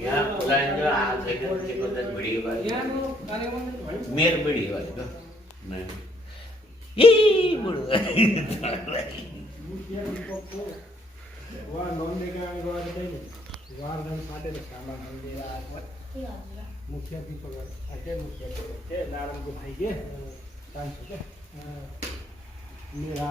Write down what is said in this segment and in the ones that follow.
यहाँ पुलान जो आज एक भिडियो मेरो भिडियो भनेको बुढो मुखिया दीपक नारायणको भाइ के मेरा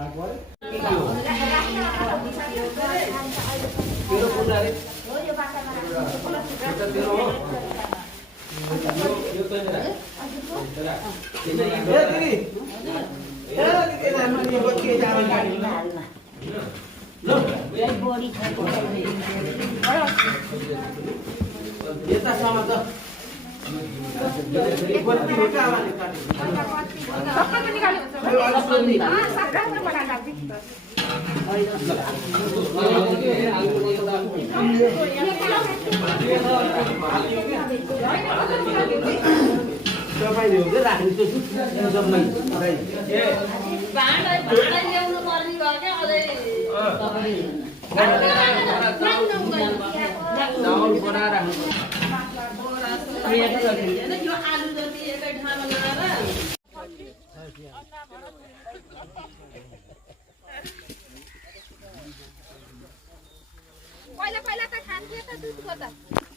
पहिला त खान्थे त दुधको त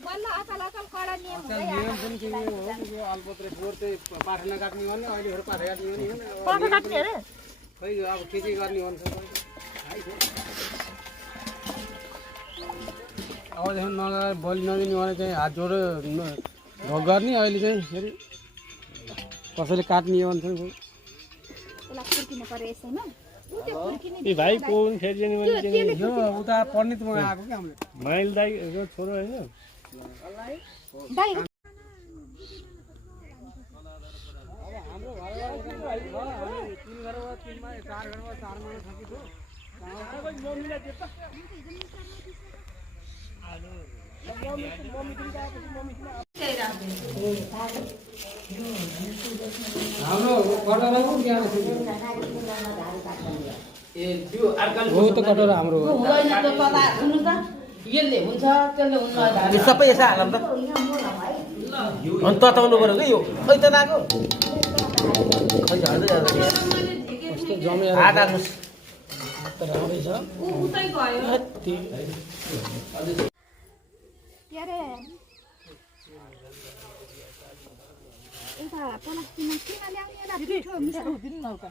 बल्ल अचल अचल कडा नियम हुँदै नियम पनि के हो यो अलपत्रे फोर चाहिँ पाठा नकाट्ने भने अहिलेहरू पाठा काट्ने भने पाठा काट्ने अरे खै अब के गर्ने भन्छ अबदेखि नगएर बलि नदिने भने चाहिँ हात जोडेर ढोक गर्ने अहिले चाहिँ फेरि कसैले काट्ने भन्छ उसलाई फुर्किनु पर्यो यसैमा ए भाइ कोन फेरि जाने भने यो उता पण्डितमा आएको क्या हामीले माइल दाइको छोरो होइन दाइ हाम्रो तीन घरमा तीनमा चार घरमा चारमा थकितो हाम्रो कटोराको ज्ञान ए त्यो अर्काले हो त कटोरा हाम्रो हो हुँदैन त कता हुनु त यसले हुन्छ त्यसले हुन्न यो सबै यसै हालम त अनि तताउनु पर्यो के यो खै तताको खै झर्दै जाँदैन कस्तो जमेर हात हाल्नुस् त राम्रै छ उतै गयो के अरे एउटा प्लास्टिकमा किन ल्याउने एउटा पिठो मिठो दिनु न उता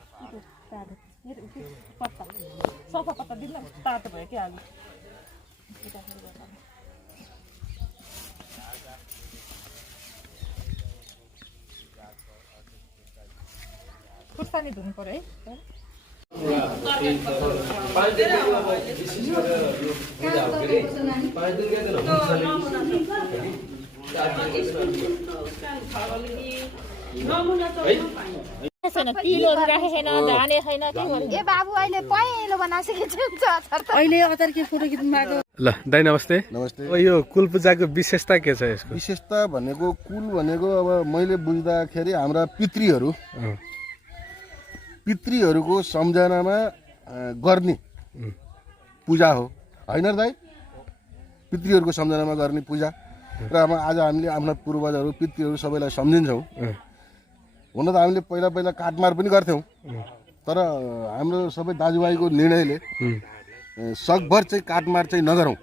पत्ता सफा पत्ता दिनु न तातो भयो क्या आलु खुर्सानी धुनु पर्यो है तिलहरू राखेको छैन धाने छैन के गर्नु ए बाबु अहिले पहेँलो बनाइसकेको छ अचार त अहिले अचार के फोटो खिच्नु भएको ल दाइ नमस्ते नमस्ते। यो कुल पूजाको विशेषता के छ यसको विशेषता भनेको कुल भनेको अब मैले बुझ्दाखेरि हाम्रा पितृहरूको सम्झनामा गर्ने पूजा हो होइन र दाइ पितृहरूको सम्झनामा गर्ने पूजा र अब आज हामीले आफ्ना पूर्वजहरू पितृहरू सबैलाई सम्झिन्छौँ हुन त हामीले पहिला पहिला काटमार पनि गर्थ्यौँ तर हाम्रो सबै दाजुभाइको निर्णयले सकभर चाहिँ काटमार चाहिँ नगरौँ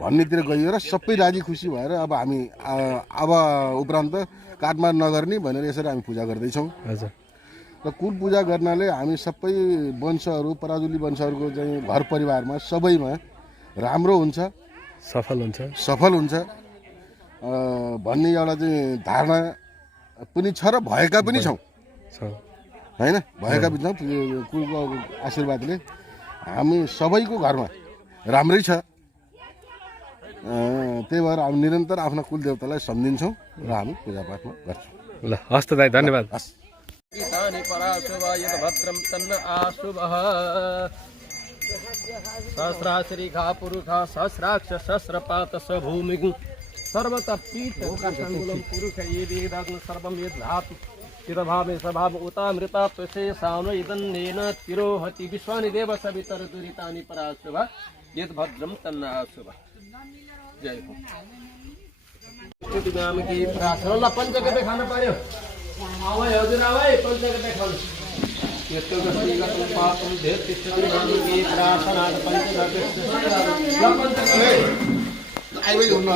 भन्नेतिर गइयो र सबै राजी खुसी भएर अब हामी अब उपरान्त काटमार नगर्ने भनेर यसरी हामी पूजा गर्दैछौँ। हजुर र कुल पूजा गर्नाले हामी सबै वंशहरू पराजुली वंशहरूको चाहिँ घर परिवारमा सबैमा राम्रो हुन्छ सफल हुन्छ भन्ने एउटा चाहिँ धारणा पनि छ र भएका पनि छौँ हैन भएका पनि छौँ। कुलको आशीर्वादले हामी सबैको घरमा राम्रै छ त्यही भएर हामी निरन्तर आफ्ना कुलदेवतालाई सम्झिन्छौँ र हामी पूजापाठमा गर्छौँ। ल हस् त दाइ धन्यवाद। सहस्राश्रीखा पुरुखा सहस्राक्ष सहस्रपात स भूमिगु सर्वतः पीत पुरुष ये वेदाग्न सर्वम यद् धातु स्थिरभावे स्वभाव उतामृता त्वसे सानो इदन्नेन तिरोहति विश्वानि देव सवितर दुरितानि पराशुभ यद् भद्रं तन्नाशुभ। जय हो। नाम की प्रार्थना पंचगव्य खाना पर्यो आवे हजुर आवे पंचगव्य खानु यस्तो गतिगत पापम धेर तिष्ठति नाम की प्रार्थना पंचगव्य पंचगव्य आइबै हुन्न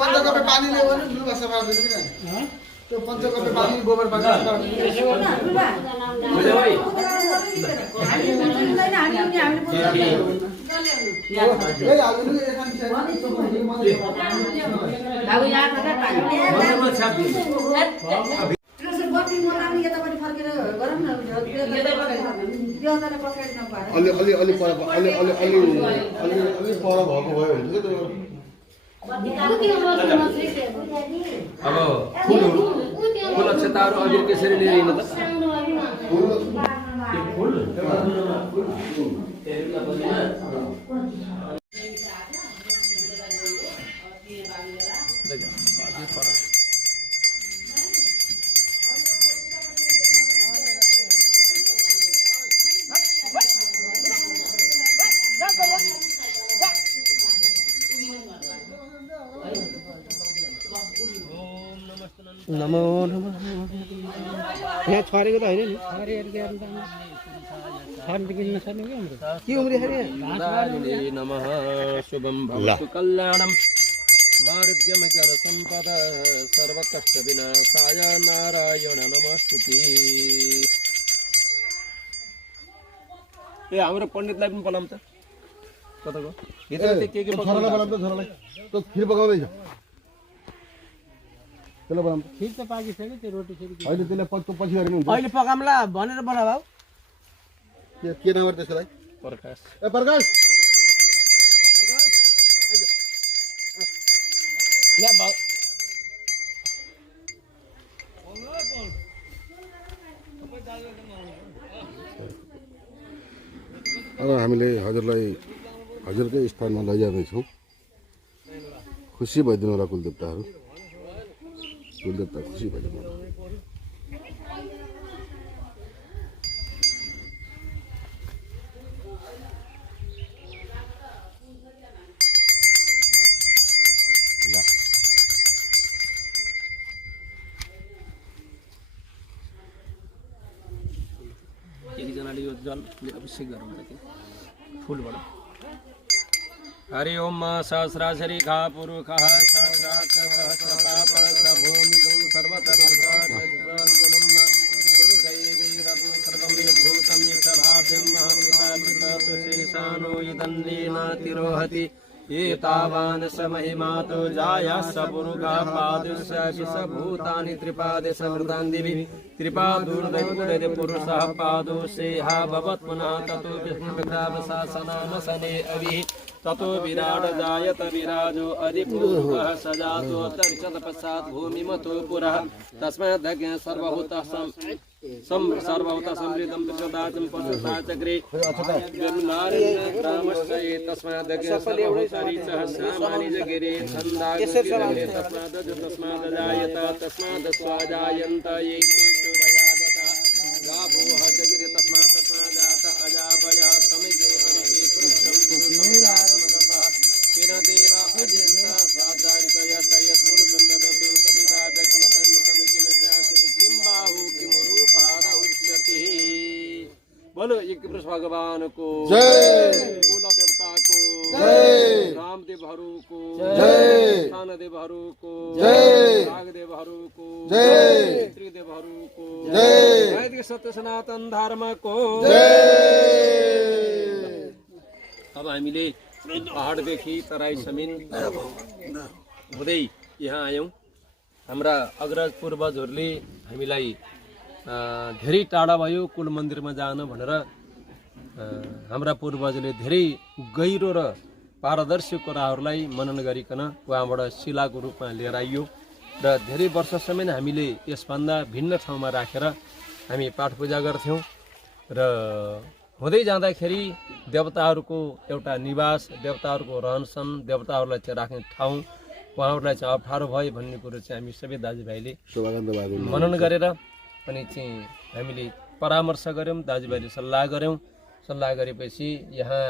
पञ्चकपे पानीले गर्नु लुगा सफा गर्नु किन त्यो पञ्चकपे पानी गोबर पानी अलि पर भएको भयो भने अब फुल अक्षताहरू अघि कसरी लिएर हिँड्नु त नमो नमः यहाँ छरेको त होइन नि नमः शुभम भवतु कल्याणम मार्गम जन संपद सर्वकष्ट विनाशाय नारायण नमस्तुते। ए हाम्रो पण्डितलाई पनि बोलाउँ त कताको भित्र के छोरालाई बोलाउँ त छोरालाई त खिर पकाउँदैछ त्यसलाई बोलाउँ खिर त पाकिसक्यो त्यो रोटी फेरि अहिले त्यसलाई पछि गरेर हुन्छ अहिले पकामला भनेर बोला भाउ के नाम त्यसलाई प्रकाश ए प्रकाश यहाँ भाउ अब हामीले हजुरलाई हजुरकै स्थानमा लैजाँदैछौँ। खुसी भइदिनु होला कुलदेवताहरू कुलदेवता खुसी भइदिनु होला। एकजनाले यो जलले अभिषेक गरौँ त फुलबाट। हरि ओम सहस्राक्षरी खा पुरुषः सहस्राक्ष सहस्र पाप स भूमिगं सर्वतर्गुणं पुरुषैवीरत्न सर्वं यद्भूतं यद्भाव्यं महाभूतामृतशेषानो यदन्नेन तिरोहति एतावान् स महिमातो जाया स पुरुषः पादुष भूतानि त्रिपादे समृतान् दिवि त्रिपादुर्दैर्गुणैः पुरुषः पादोषेहा भवत् पुनः ततो विष्णुविग्रहशासनानसने अभिः ततो विराट जायत विराजो अधिपुरुषः स जातो दर्शत पश्चात् भूमिमतो पुरः तस्मादज्ञ सर्वभूतः सर्वभूतः समृद्धं प्रचोदाचं पशुताचक्रे ग्रामश्च तस्मादज्ञ सर्वभूतरीचः सामानि जगिरे छन्दाग्रे तस्मादजायत तस्मादस्वाजायन्त एकेषु वयादतः गावोः जगिरे तस्माजात अजावयः तमिजे परिषे पुरुषं पुरुषमजातमगतः किन देवा अजिन्ता साधारिकया सयत् पुरुषं वदतु कथिता जकलपन्मुखं किम स्यास्ति किं बाहु किम रूपाद उच्यते। बोलो एक पुरुष भगवान को जय, कुल देवता को जय, रामदेवहरू को जय, स्थानदेवहरू को जय, नागदेवहरू को जय, त्रिदेवहरू को जय, वैदिक सत्य सनातन धर्म को जय। अब हामीले पहाडदेखि तराई समेत हुँदै यहाँ आयौँ। हाम्रा अग्रज पूर्वजहरूले हामीलाई धेरै टाढा भयो कुल मन्दिरमा जान भनेर हाम्रा पूर्वजले धेरै गहिरो र पारदर्शी कुराहरूलाई मनन गरिकन उहाँबाट शिलाको रूपमा लिएर आइयो र धेरै वर्षसम्म हामीले यसभन्दा भिन्न ठाउँमा राखेर हामी पाठ पूजा गर्थ्यौँ र हुँदै जाँदाखेरि देवताहरूको एउटा निवास, देवताहरूको रहनसहन, देवताहरूलाई चाहिँ राख्ने ठाउँ उहाँहरूलाई चाहिँ अप्ठ्यारो भयो भन्ने कुरो चाहिँ हामी सबै दाजुभाइले मनन गरेर अनि चाहिँ हामीले परामर्श गऱ्यौँ, दाजुभाइले सल्लाह गऱ्यौँ। सल्लाह गरेपछि यहाँ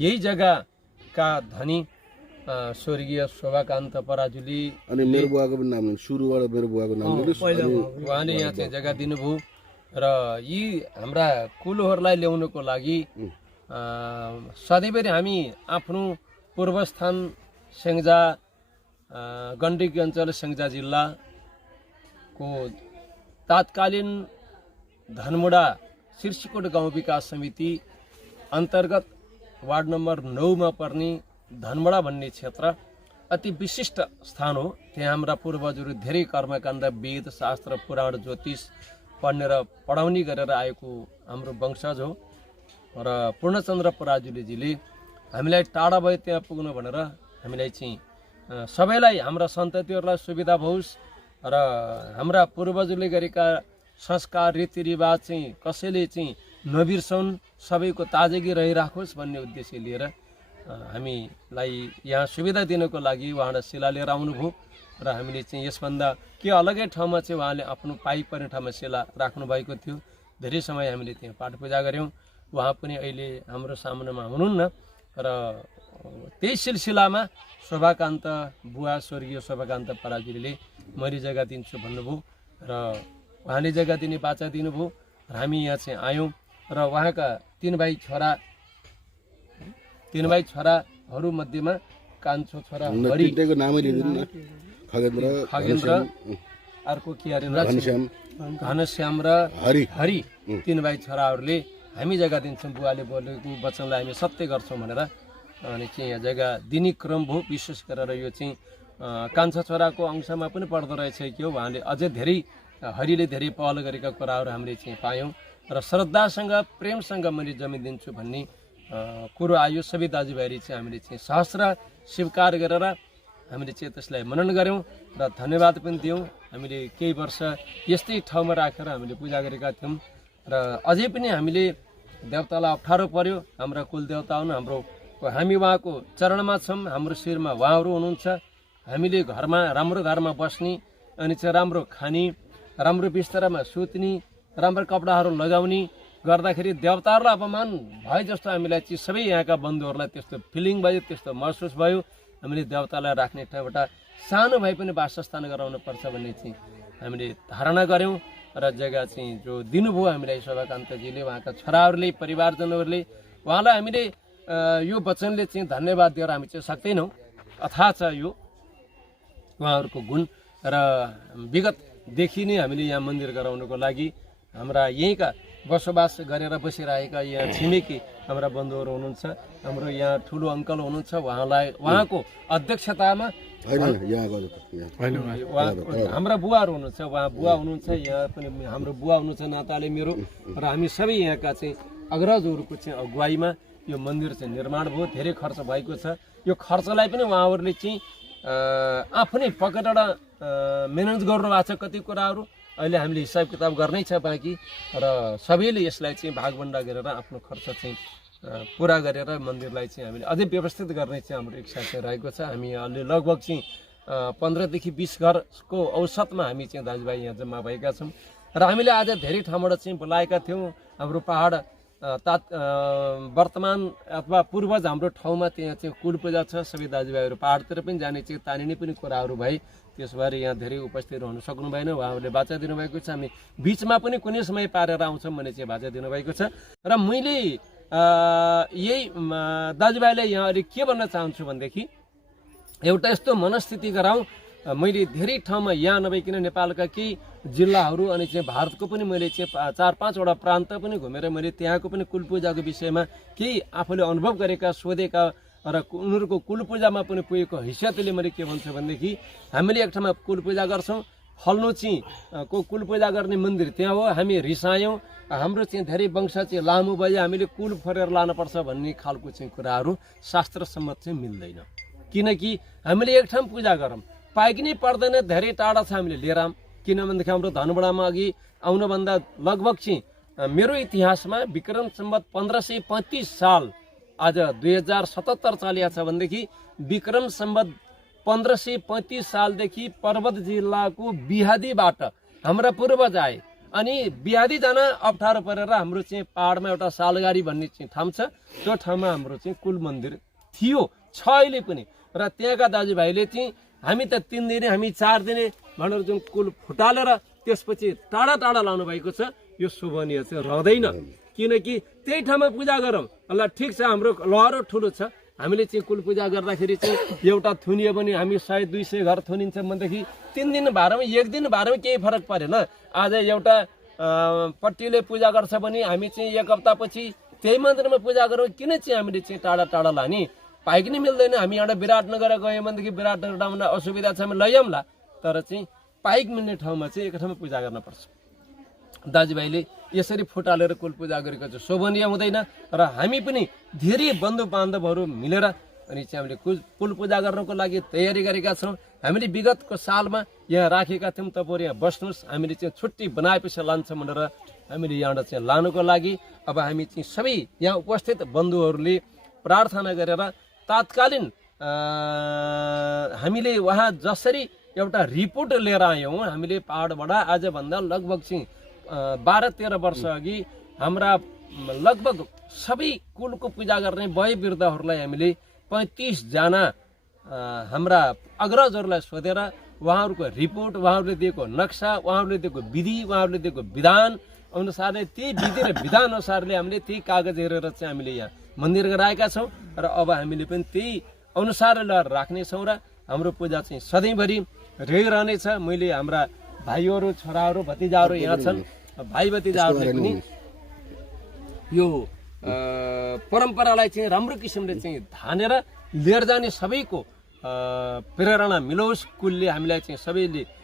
यही जग्गाका धनी स्वर्गीय शोभाकान्त पराजुली अनि मेरो बुवाको पनि नाम सुरुबाट मेरो बुवाको नाम उहाँले यहाँ चाहिँ जग्गा दिनुभयो र यी हाम्रा कुलोहरूलाई ल्याउनको लागि सधैँभरि हामी आफ्नो पूर्वस्थान स्याङ्जा गण्डकी अञ्चल स्याङ्जा जिल्लाको तात्कालीन धनमुडा शीर्षकोट गाउँ विकास समिति अन्तर्गत वार्ड नम्बर 9 मा पर्ने धनमुडा भन्ने क्षेत्र अति विशिष्ट स्थान हो। त्यहाँ हाम्रा पूर्वजहरू धेरै कर्मकाण्ड, वेद, शास्त्र, पुराण, ज्योतिष पढ्ने र पढाउने गरेर आएको हाम्रो वंशज हो र पूर्णचन्द्र पराजुलीजीले हामीलाई टाढा भयो त्यहाँ पुग्नु भनेर हामीलाई चाहिँ सबैलाई हाम्रा सन्ततिहरूलाई सुविधा होस् र हाम्रा पूर्वजहरूले गरेका संस्कार रीतिरिवाज चाहिँ कसैले चाहिँ नबिर्सौन्, सबैको ताजगी रहिराखोस् भन्ने उद्देश्य लिएर हामीलाई यहाँ सुविधा दिनको लागि उहाँले शिला लिएर आउनुभयो र हामीले चाहिँ यसभन्दा के अलगै ठाउँमा चाहिँ उहाँले आफ्नो पाइ पर्ने ठाउँमा शिला राख्नुभएको थियो। धेरै समय हामीले त्यहाँ पाठ पूजा गऱ्यौँ। उहाँ पनि अहिले हाम्रो सामुन्नमा हुनुहुन्न र त्यही सिलसिलामा शोभाकान्त बुवा स्वर्गीय शोभाकान्त पराजुलीले मैले जग्गा दिन्छु भन्नुभयो र उहाँले जग्गा दिने बाचा दिनुभयो र हामी यहाँ चाहिँ आयौँ र उहाँका तीन भाइ छोराहरू मध्येमा कान्छो छोरा हरि, खगेन्द्र, अर्को के अरे घनश्याम र हरि, तीन भाइ छोराहरूले हामी जग्गा दिन्छौँ, बुवाले बोलेको वचनलाई हामी सत्य गर्छौँ भनेर अनि चाहिँ यहाँ जग्गा दिने क्रम भयो। विशेष गरेर यो चाहिँ कान्छा छोराको अंशमा पनि पर्दो रहेछ कि हो, उहाँले अझै धेरै हरिले धेरै पहल गरेका कुराहरू हामीले चाहिँ पायौँ र श्रद्धासँग प्रेमसँग मैले जमिन दिन्छु भन्ने कुरो आयो। सबै दाजुभाइले चाहिँ हामीले चाहिँ सहस्र स्वीकार गरेर हामीले चाहिँ त्यसलाई मनन गऱ्यौँ र धन्यवाद पनि दियौँ। हामीले केही वर्ष यस्तै ठाउँमा राखेर हामीले पूजा गरेका थियौँ र अझै पनि हामीले देवतालाई अप्ठ्यारो पर्यो, हाम्रा कुलदेवता हुन्, हामी उहाँको चरणमा छौँ, हाम्रो शिरमा उहाँहरू हुनुहुन्छ। हामीले घरमा राम्रो घरमा बस्ने अनि चाहिँ राम्रो खाने, राम्रो बिस्तरामा सुत्ने, राम्रो कपडाहरू लगाउने गर्दाखेरि देवताहरूलाई अपमान भए जस्तो हामीलाई चाहिँ सबै यहाँका बन्धुहरूलाई त्यस्तो फिलिङ भयो, त्यस्तो महसुस भयो। हामीले देवतालाई राख्ने ठाउँबाट सानो भए पनि वासस्थान गराउनु पर्छ भन्ने चाहिँ हामीले धारणा गऱ्यौँ र जग्गा चाहिँ जो दिनुभयो हामीलाई शोभाकान्तजीले, उहाँका छोराहरूले, परिवारजनहरूले, उहाँलाई हामीले यो वचनले चाहिँ धन्यवाद दिएर हामी चाहिँ सक्दैनौँ। अथाह छ यो उहाँहरूको गुण र विगतदेखि नै हामीले यहाँ मन्दिर गराउनको लागि हाम्रा यहीँका बसोबास गरेर बसिरहेका यहाँ छिमेकी हाम्रा बन्धुहरू हुनुहुन्छ, हाम्रो यहाँ ठुलो अङ्कल हुनुहुन्छ, उहाँको अध्यक्षतामा हाम्रा बुवाहरू हुनुहुन्छ, उहाँ बुवा हुनुहुन्छ, यहाँ पनि हाम्रो बुवा हुनुहुन्छ नाताले मेरो र हामी सबै यहाँका चाहिँ अग्रजहरूको चाहिँ अगुवाईमा यो मन्दिर चाहिँ निर्माण भयो। धेरै खर्च भएको छ। यो खर्चलाई पनि उहाँहरूले चाहिँ आफ्नै पकेटबाट मेहनत गर्नुभएको छ। कति कुराहरू अहिले हामीले हिसाब किताब गर्नै छ बाँकी र सबैले यसलाई चाहिँ भागभन्डा गरेर आफ्नो खर्च चाहिँ पुरा गरेर मन्दिरलाई चाहिँ हामीले अझै व्यवस्थित गर्ने चाहिँ हाम्रो इच्छा चाहिँ रहेको छ। हामी अहिले लगभग चाहिँ 15 देखि 20 घरको औसतमा हामी चाहिँ दाजुभाइ यहाँ जम्मा भएका छौँ र हामीले आज धेरै ठाउँबाट चाहिँ बोलाएका थियौँ। हाम्रो पहाड वर्तमान अथवा पूर्वज हाम्रो ठाउँमा त्यहाँ चाहिँ कुल पूजा छ। सबै दाजुभाइहरू पहाडतिर पनि जाने चाहिँ तानिने पनि कुराहरू भए, त्यस भएर यहाँ धेरै उपस्थित रहनु सक्नु भएन। उहाँहरूले बाचा दिनुभएको छ। हामी बिचमा पनि कुनै समय पारेर आउँछौँ भने चाहिँ बाचा दिनुभएको छ र मैले यही दाजुभाइलाई यहाँ अलिक के भन्न चाहन्छु भनेदेखि एउटा यस्तो मनस्थिति गराउँ। मैले धेरै ठाउँमा यहाँ नभइकन नेपालका केही जिल्लाहरू अनि चाहिँ भारतको पनि मैले चाहिँ 4-5 वटा प्रान्त पनि घुमेर मैले त्यहाँको पनि कुल पूजाको विषयमा केही आफूले अनुभव गरेका सोधेका र उनीहरूको कुल पूजामा पनि पुगेको हैसियतले मैले के भन्छु भनेदेखि हामीले एक ठाउँमा कुल पूजा गर्छौँ, फल्नु चाहिँ को कुल पूजा गर्ने मन्दिर त्यहाँ हो, हामी रिसायौँ, हाम्रो चाहिँ धेरै वंश चाहिँ लामो भयो, हामीले कुल फरेर लानुपर्छ भन्ने खालको चाहिँ कुराहरू शास्त्रसम्मत चाहिँ मिल्दैन। किनकि हामीले एक ठाउँ पूजा गरौँ, पाइक नै पर्दैन, धेरै टाढा छ हामीले लिएर आऊँ। किनभनेदेखि हाम्रो धनबडामा अघि आउनुभन्दा लगभग चाहिँ मेरो इतिहासमा विक्रम सम्वत 1535 साल आज 2077 चलिया छ भनेदेखि विक्रम सम्वत 1535 सालदेखि पर्वत जिल्लाको बिहादीबाट हाम्रा पूर्वज आए अनि बिहादी जान अप्ठ्यारो परेर हाम्रो चाहिँ पहाडमा एउटा सालगारी भन्ने चाहिँ ठाउँ छ। त्यो ठाउँमा हाम्रो चाहिँ कुल मन्दिर थियो, छ अहिले पनि। र त्यहाँका दाजुभाइले चाहिँ हामी त 3 दिने हामी 4 दिने भनेर जुन कुल फुटालेर त्यसपछि टाढा टाढा लानु भएको छ, यो शोभनीय चाहिँ रहँदैन। किनकि त्यही ठाउँमा पूजा गरौँ, ल ठिक छ, हाम्रो लहरो ठुलो छ, हामीले चाहिँ कुल पूजा गर्दाखेरि चाहिँ एउटा थुनियो भने हामी 100-200 घर थुनिन्छ भनेदेखि 3 दिन भाडामा 1 दिन भाडामा केही फरक परेन। आज एउटा पट्टीले पूजा गर्छ भने हामी चाहिँ 1 हप्तापछि त्यही मन्दिरमा पूजा गरौँ, किन चाहिँ हामीले चाहिँ टाढा टाढा लाने? पाइक नै मिल्दैन। हामी एउटा विराटनगर गयौँ भनेदेखि विराटनगर ठाउँमा असुविधा छ भने लैजाउँला, तर चाहिँ पाइक मिल्ने ठाउँमा चाहिँ एक ठाउँमा पूजा गर्न पर्छ। दाजुभाइले यसरी फुटालेर कुल पूजा गरेको चाहिँ शोभनीय हुँदैन। र हामी पनि धेरै बन्धु बान्धवहरू मिलेर अनि चाहिँ हामीले कुल पूजा गर्नको लागि तयारी गरेका छौँ। हामीले विगतको सालमा यहाँ राखेका थियौँ, तपाईँहरू यहाँ बस्नुहोस्, हामीले चाहिँ छुट्टी बनाएपछि लान्छौँ भनेर हामीले यहाँबाट चाहिँ लानुको लागि अब हामी चाहिँ सबै यहाँ उपस्थित बन्धुहरूले प्रार्थना गरेर तात्कालीन हामीले वहाँ जसरी एउटा रिपोर्ट लिएर आयौँ, हामीले पहाडबाट आजभन्दा लगभग चाहिँ 12-13 वर्ष अघि हाम्रा लगभग सबै कुलको पूजा गर्ने वयोवृद्धहरूलाई हामीले 35 जना हाम्रा अग्रजहरूलाई सोधेर उहाँहरूको रिपोर्ट, उहाँहरूले दिएको नक्सा, उहाँहरूले दिएको विधि, उहाँहरूले दिएको विधान अनुसारले त्यही विधि र विधान अनुसारले हामीले त्यही कागज हेरेर चाहिँ हामीले यहाँ मन्दिर गराएका छौँ। र अब हामीले पनि त्यही अनुसार राख्नेछौँ र हाम्रो पूजा चाहिँ सधैँभरि रहिरहनेछ। मैले हाम्रा भाइहरू, छोराहरू, भतिजाहरू यहाँ छन्, भाइ भतिजाहरूले पनि यो परम्परालाई चाहिँ राम्रो किसिमले चाहिँ धानेर लिएर जाने सबैको प्रेरणा मिलोस्। कुलले हामीलाई चाहिँ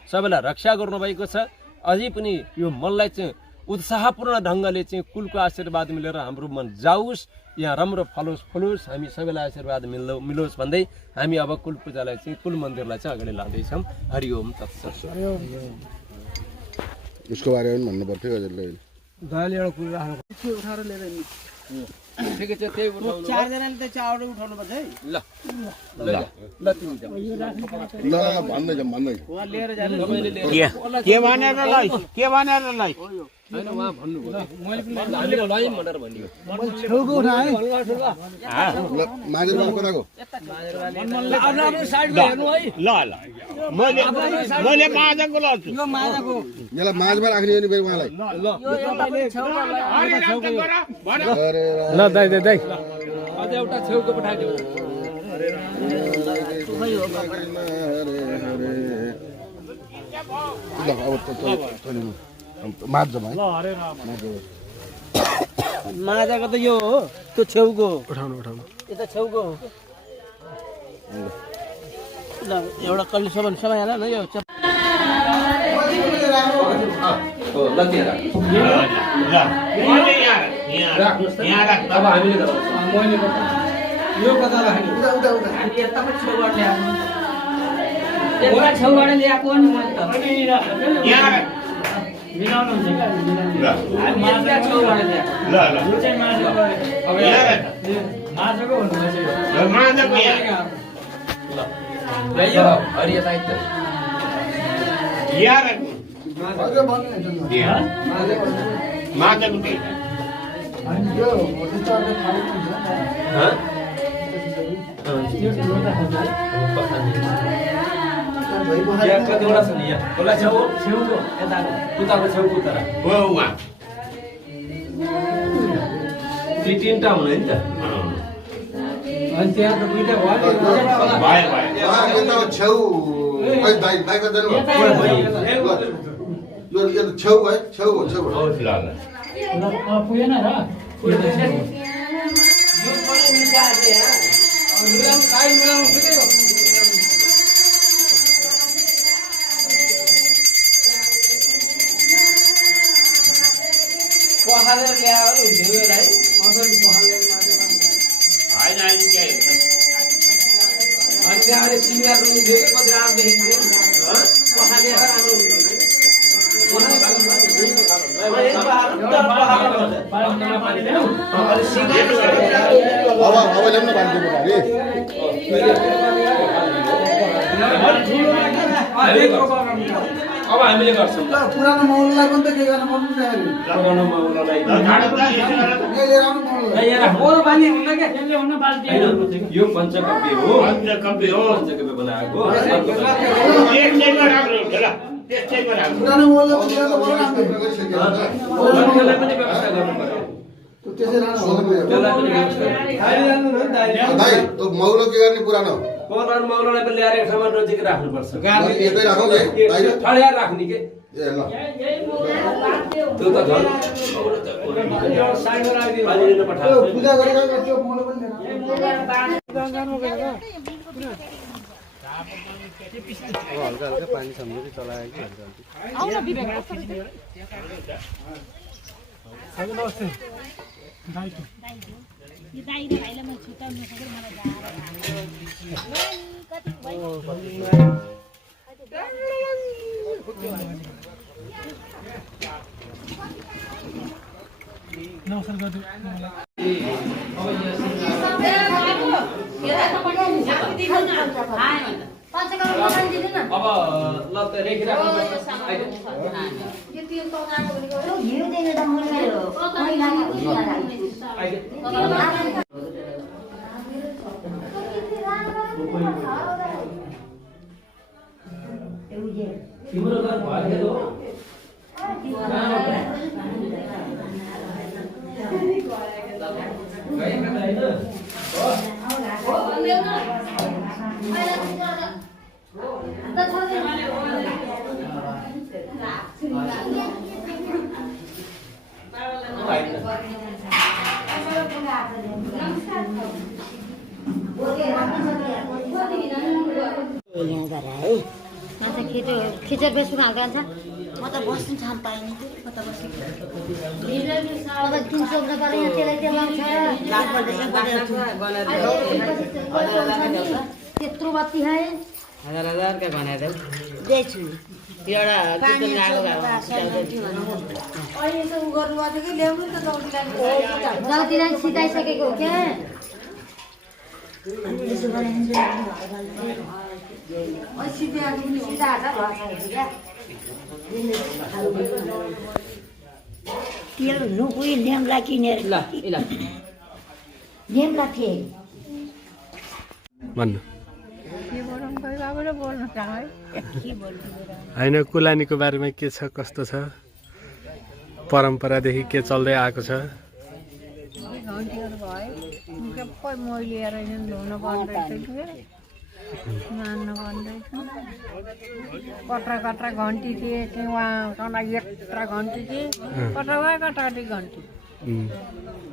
सबैलाई रक्षा गर्नुभएको छ। अझै पनि यो मनलाई चाहिँ उत्साहपूर्ण ढङ्गले चाहिँ कुलको आशीर्वाद मिलेर हाम्रो मन जाओस्, यहाँ राम्रो फलोस्, हामी सबैलाई आशीर्वाद मिलोस् भन्दै हामी अब कुल पूजालाई चाहिँ कुल मन्दिरलाई चाहिँ अगाडि लाँदैछौँ। हरिओम तत्सत। उसको बारेमा पनि भन्नु पर्थ्यो हजुरले। दाल एउटा कुरो राख्नु उठाएर लिएर ठिकै छ, त्यही उठाउनु। 4 जनाले त चाउडै उठाउनु पर्छ है। ल ल ल तिमी जाऊ। ल भन्दै जाउँ भन्दै उहाँ लिएर जानु। के भनेर लै हैन उहाँ भन्नुभयो हामीले लयौँ भनेर भन्यो। छेउको उठाए माझेर कताको साइडमा हेर्नु है। ल मैले माझको लड्छु। यो माजाको यसलाई माझमा राख्ने हो नि फेरि उहाँलाई। ल दाइ दाइ दाइ अझ एउटा छेउको पठाइदियो। ल अब माझ जाउँ है। माजाको त यो हो, त्यो छेउको उठाउनु यता छेउको हो। ल एउटा कल्ली सामान समाइहाल न यो। ल त्यहाँ राख। यहाँ राख। अब हामीले गरौँ। यो कता राख्ने? यता पनि छेउबाट ल्याएको। एउटा छेउबाट ल्याएको नि मैले त। यहाँ राख। मिलाउनु हुन्छ क्या? ल हामी यता छेउबाट ल्याएको। ल यो चाहिँ माजाको। अब यहाँ राख। माजाको भन्नुपर्छ यो। ल माझको यहाँ यो हरिया दाइ त यहाँ राख। माझको त्यही यहाँ कतिवटा छ नि? यहाँ कसलाई छेउको यताको उताको छेउको उता राख। हो उहाँ। दुई तिनवटा हुने नि त। अनि त्यहाँ त दुईटा भयो नि। भयो छेउ दाइ दाइको जानु यो छेउ है, छेउ हो छेउ। ल पुगेन र? पखालेर ल्याएर हुन्थ्यो यो भाइ। अगाडि पखालेर माथि होइन के अनि त्यहाँबाट सिङ्गार हुन्थ्यो कि कति राम्रो देखिन्थ्यो। पखालेर राम्रो हुन्थ्यो। अब ल्याउन बाँकी अब हामीले गर्छौँ पुरानो मौलालाई पनि त के गर्न पर्नु पुरानो माउलाई यो पञ्चकव्य हो पञ्चकव्य बनाएको पुरानो मौला पनि ल्याउनु पर्यो त्यसलाई पनि व्यवस्था गर्नु पर्यो त्यसै राख्नु त्यसलाई पनि व्यवस्था भाइ त्यो मौलो के गर्ने पुरानो मौलालाई पनि ल्याएर ठाउँमा नजिक राख्नुपर्छ यतै राखौँ है ठड्याएर राख्ने के ए ल त्यो त झन् पानीले पठाएको पूजा गरेको त्यो मौला पनि हल्का हल्का पानी सम्झेर चलायो कि आउन विवेक यो दाइ र भाइलाई म छुट्याउनु सकेर मलाई अब ल त रेखी राख्नुपर्छ तिम्रो घर भयो खिचेर बेच्नु हाल्का हुन्छ म त बस्नु छ पाइने म त बस्नु जुन सोध्नु पर्यो यहाँ त्यसलाई त्यो लाउँछ त्यत्रो बत्ती है हजार का बनाए देऊ दिएछु एउटा जाउतीलाई सिधाइसकेको हो क्या तेल नुकुई नेमला किनेर नेमला थिए भन्नु होइन कुलानीको बारेमा के छ कस्तो छ परम्परादेखि के चल्दै आएको छ कटरा कटरा घन्टी थिए उहाँ यत्रा घन्टी थिए कटरा भए कटाटी घन्टी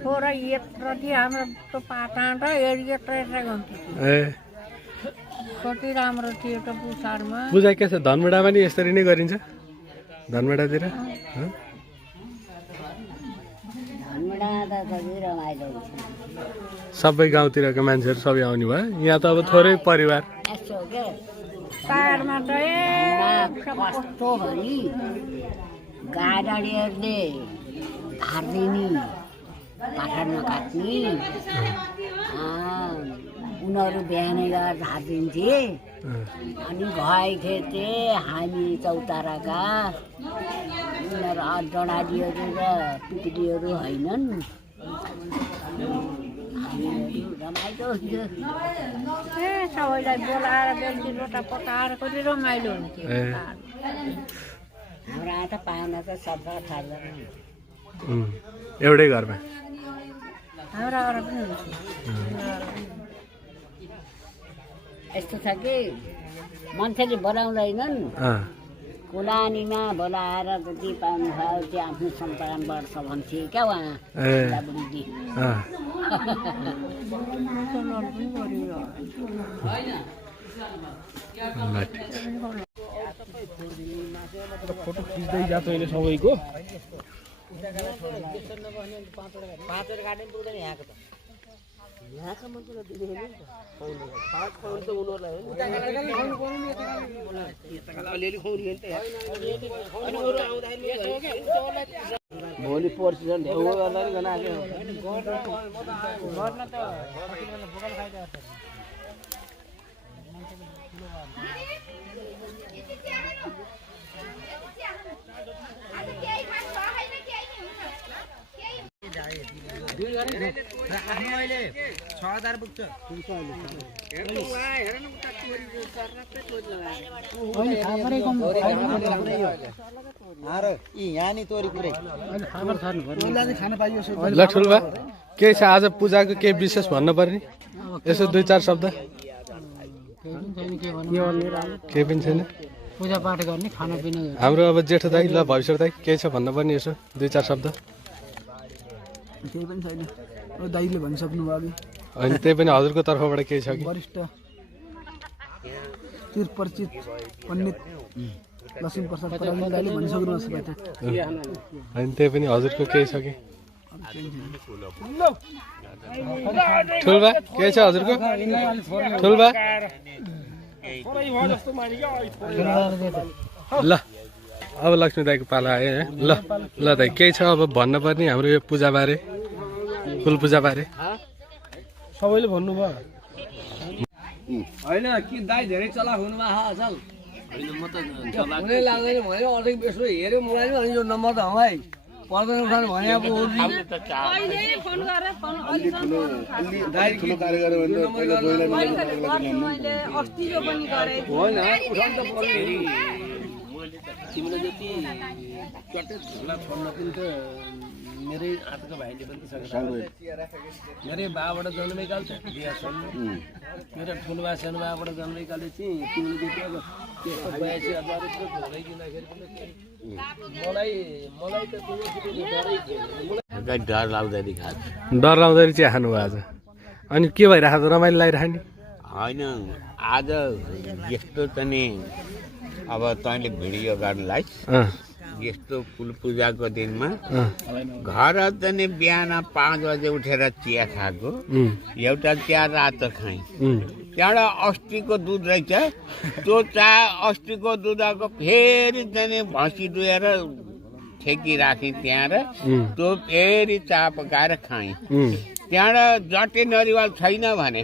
थोड़ा यत्रा थिए हाम्रो त्यो पाटा र यत्रा घन्टी ए कति राम्रो थियो एउटा पुसारमा पूजा के छ धनबेडामा नि यसरी नै गरिन्छ धनबेडातिर सबै गाउँतिरका मान्छेहरू सबै आउने भयो यहाँ त अब थोरै परिवार पाहाडमा त कस्तो हो नि गाडीहरूले हार्दिने पाठारमा काट्ने उनीहरू बिहानै गएर झारिदिन्थे अनि भए खेते हामी चौताराका उनीहरू डडालीहरू र टुक्रीहरू होइनन् रमाइलो हुन्थ्यो सबैलाई बोलाएर बेलुकी रोटा पकाएर कति रमाइलो हुन्थ्यो हाम्रो आएर पाहुना त सबै खाँदैन एउटै घरमा हाम्रा घर पनि हुन्थ्यो यस्तो छ कि मान्छेले बोलाउँदैनन् कुलानीमा बोलाएर जति पाउनु भयो त्यो आफ्नो सन्तान बढ्छ भन्थे क्या उहाँ बुढीले फोटो खिच्दै जान्छ अहिले सबैको पाँचवटा गाडी पुग्दैन यहाँको त भोलि पर्सि झन् ढेउ गर्दा नि गना आके ल ठुल्बा के छ आज पूजाको केही विशेष भन्नु पर्ने यसो 2-4 शब्द केही पनि छैन पूजा पाठ गर्ने खानापिना हाम्रो अब जेठो दाइ ल भविष्य दाइ केही छ भन्नु पर्ने यसो 2-4 शब्द केही पनि छैन दाइले भनिसक्नु भयो अनि त्यही पनि हजुरको तर्फबाट केही छ कि वरिष्ठ चिर परिचित पण्डित लक्ष्मी प्रसाद पराजुली दाइले भनिसक्नु भएको छ अनि त्यही पनि हजुरको केही छ कि ठुल्बा केही छ हजुरको ठुल्बा ल अब लक्ष्मी दाइको पाला आयो है ल ल दाइ केही छ अब भन्नु पर्ने हाम्रो यो पूजाबारे कुल पूजाबारे सबैले भन्नुभयो होइन कि दाइ धेरै चलाक हुनुभयो अचल हुनै लाग्दैन भन्यो अझै यसो हेऱ्यो मोबाइल अनि यो नम्बर त हामीलाई पर्दैन उठाउनु भने अब तिमीले जति चट्टै ठुला छोड्न पनि त मेरै हातको भाइले पनि मेरै बाबाट जन्मेकाल छ बिहा छोड्नु मेरो ठुलबा सानोबाबाट जन्मेकाले चाहिँ तिमीले जति अब त्यस्तो 82,000 रुपियाँ ढोलाइदिँदाखेरि पनि मलाई त डर लाग्दैन डर लाउँदाखेरि चाहिँ खानु भयो आज अनि के भइरहेको छ रमाइलो लागिरहेको नि होइन आज यस्तो त नि अब तैँले भिडियो गर्नुलाई यस्तो कुल पूजाको दिनमा घर त नि बिहान 5 बजे उठेर चिया खाएको एउटा चिया रातो खाएँ त्यहाँबाट अस्तिको दुध रहेछ त्यो अस्तिको दुधको फेरि चाहिँ भैँसी दुहेर ठेकी राखेँ त्यहाँ र त्यो फेरि चा पकाएर खाएँ त्यहाँबाट जटे नरिवल छैन भने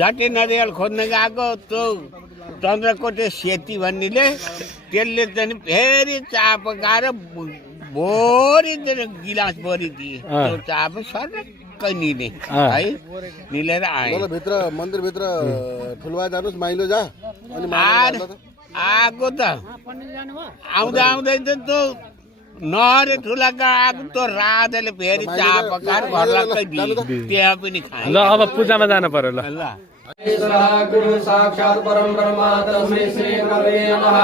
जटे नरिवल खोज्न गएको त्यो चन्द्रकोटे सेती भन्नेले त्यसले चाहिँ फेरि चा पकाएर भोरी गिलास भरि दिए त्यो चा सर्कै निले है निलेर आए भित्र मन्दिरभित्र ठुलबा जानुहोस् माइलो जा अनि आएको त आउँदा आउँदै त त्यो नहरे ठुलाका आएको त्यो राधाले फेरि चा पकाएर घरलाई दिए त्यहाँ पनि खाए ल अब पूजामा जानु पर्यो ल गुरु साक्षात् परम ब्रह्म तस्मै श्री गुरवे नमः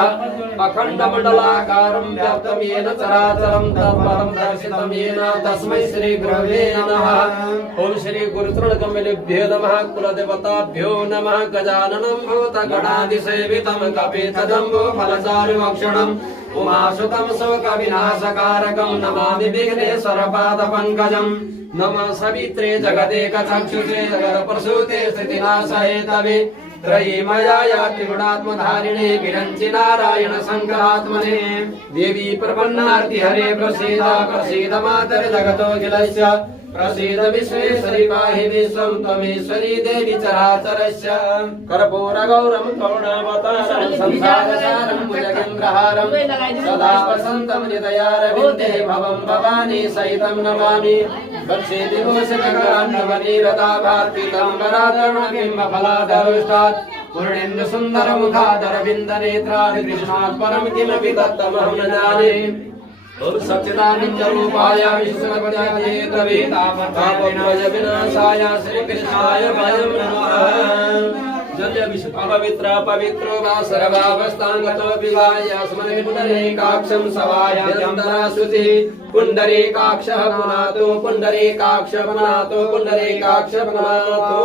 अखण्ड मण्डलाकारं व्याप्तं येन चराचरं तत्पदं दर्शितं येन तस्मै श्री गुरवे नमः ओम श्री गुरुतृणकमलेभ्यो नमः कुलदेवताभ्यो नमः गजाननं भूतगणादिसेवितं कपितजम्बो फलचारुभक्षणम् उमासुतं शोकविनाशकारकं नमामि विघ्नेश्वरपादपङ्कजम् नमः सवित्रे जगदेकचक्षुषे जगत्प्रसूते स्थितिनाशहेतवे त्रयीमयाया त्रिगुणात्मधारिणे विरञ्चि नारायण शङ्करात्मने देवी प्रपन्नार्ति हरे प्रसीद प्रसीद मातरे जगतोऽखिलस्य प्रसीद विश्वेश्वरि पाहि विश्वं त्वमेश्वरी देवी चराचरस्य कर्पूरगौरं करुणावतारं संसारसारं भुजगेन्द्रहारं सदा वसन्तं हृदयारविन्दे भवं भवानी सहितं नमामि वक्षे दिवोषकरान्नवनीरताभार्पिताम्बराधरणबिम्बफलाधरुष्टात् पूर्णेन्दुसुन्दरमुखादरविन्दनेत्रादिकृष्णात् परं किमपि दत्तमहं न जाने ओम सच्चिदानन्दरूपाय विश्वविनाशाय श्रीकृष्णाय वयं नमः जन्य विश्व पवित्र पवित्रो वा सर्वावस्थांगतो विवाय स्मरण पुंडरीकाक्षं सवाय यमदरासुति पुंडरीकाक्षः पुनातो पुंडरीकाक्ष पुनातो पुंडरीकाक्ष पुनातो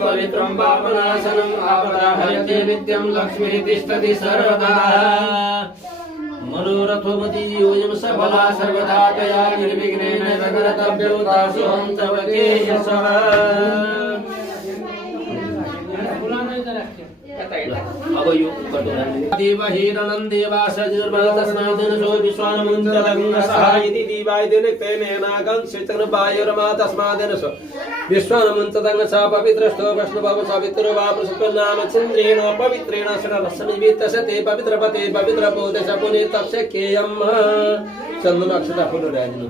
पवित्रं पापनाशनम् आपदाहरति नित्यं लक्ष्मी तिष्ठति सर्वदा मनोरथोमती योऽयं सफला सर्वदा तया निर्विघ्नेन कर्तव्यो दासोऽहं तव केशव। अब यो देवहीरणं देवासजर्मतस्मादनसो विश्वानमुञ्चदङ्गसहायति दिवायदिनेक्तेनेनागं श्रीचक्रपायुरमा तस्मादनसो विश्वानमुञ्चदङ्गस पवित्रस्थो वैष्णवो पवित्रो वा पुष्पनाम चन्द्रेण पवित्रेण शररसनिमित्तसते पवित्रपते पवित्रपोदश पुनीतप्स्यकेयम् चन्दन अक्षता फुलराजिनो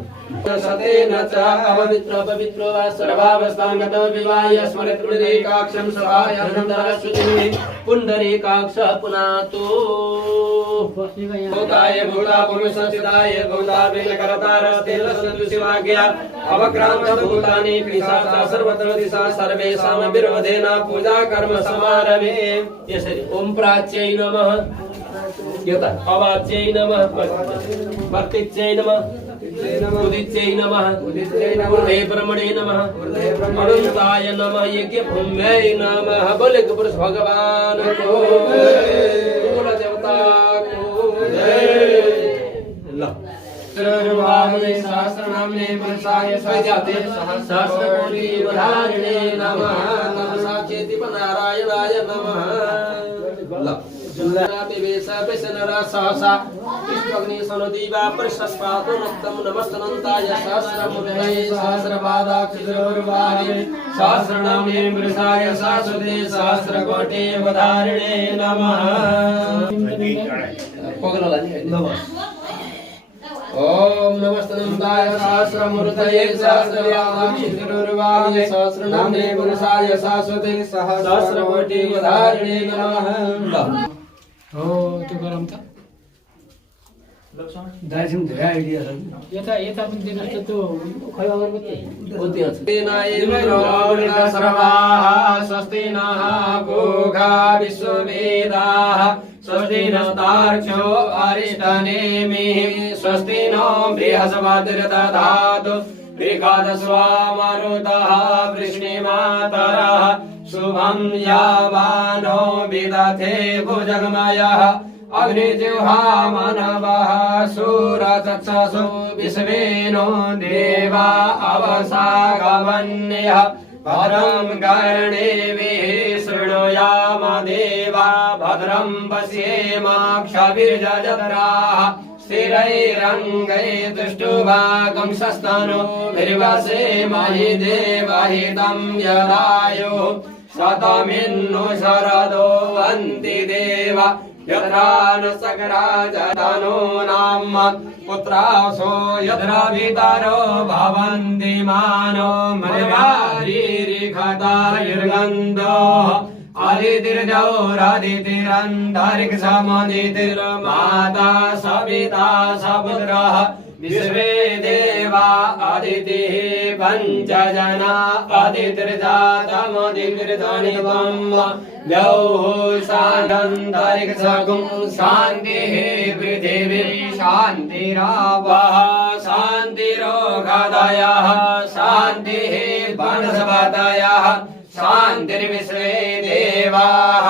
सतेन च अपवित्र पवित्रो वा सर्वावस्थाङ्गतो विवाय स्मरत्रिकाक्षं सहायानन्दरसुतिः पुण्डरीकाक्ष पुनातो भूताय भूता पुरुषस्थिताय भूताभिनकरतारस्तेलसदृशिवाज्ञा अवक्रान्त भूतानि पिशाचा सर्वत्र दिशा सर्वेषां विरोधेन पूजा कर्म समारभे। यसरी ओम प्राच्यै नमः यथा अवाच्यै नमः वर्तिच्यै नमः उदित्यै नमः ऊर्ध्वे ब्रह्मणे नमः अनन्ताय नमः यज्ञभूम्यै नमः बलिक पुरुष भगवान को कुल देवता को ल सर्वाय सहस्रनाम्ने पुरुषाय सजाते सहस्रकोटि वधारिणे नमः तमसा चेति नारायणाय नमः ल सहसा विष्णुग्निसनदीवा परिशस्पातो नक्तं नमस्तनन्ताय सहस्रमूर्तये सहस्रपादाक्षिरोर्वाहे सहस्रनाम्ने पुरुषाय शाश्वते सहस्रकोटि वधारिणे नमः। ओम नमस्तनन्ताय सहस्रमूर्तये सहस्रपादाक्षिरोर्वाहे सहस्रनाम्ने पुरुषाय शाश्वते सहस्रकोटि वधारिणे नमः। हो त्यो गरम त दाइसिम धेरै आइडिया छ यता यता पनि दिनुहोस् त त्यो खै अगरबत्ती स्वस्ति नः गोघा विश्ववेदाः स्वस्ति नस्तार्क्ष्यो अरिष्टनेमिः स्वस्ति नो बृहस्पतिर्दधातु बृहस्पतिर्मरुतः वृष्णिमातरः शुभं यावानो विदधे भुजगमयः अग्निजिह्वा मनवः शूरचक्षुषु विश्वेनो देवा अवसागवन्यः भद्रं कर्णेभिः शृणुयाम देवा भद्रं पश्येमाक्षभिर्जत्राः स्थिरैरङ्गैः तुष्टुभागं सस्तनो निर्वसेमहि देवहितं यदायुः शतमिन्नु शरदो वन्ति देव यत्रा न सकराजतनो नाम पुत्रासो यत्रा भीतरो भवन्ति मानो मृगारीरिखतायुर्गन्धः आदितिर्जौरादितिरन्तरिक्षमदितिर्माता सविता सपुत्रः विश्वे देवा अदितिः पञ्चजना अदितिर्जातमदितिर्धनित्वं द्यौः शान्तन्तरिक्षगुं शान्तिः पृथिवी शान्तिरापः शान्तिरोगदयः शान्तिः वनस्पतयः शान्तिर्विश्वे देवाः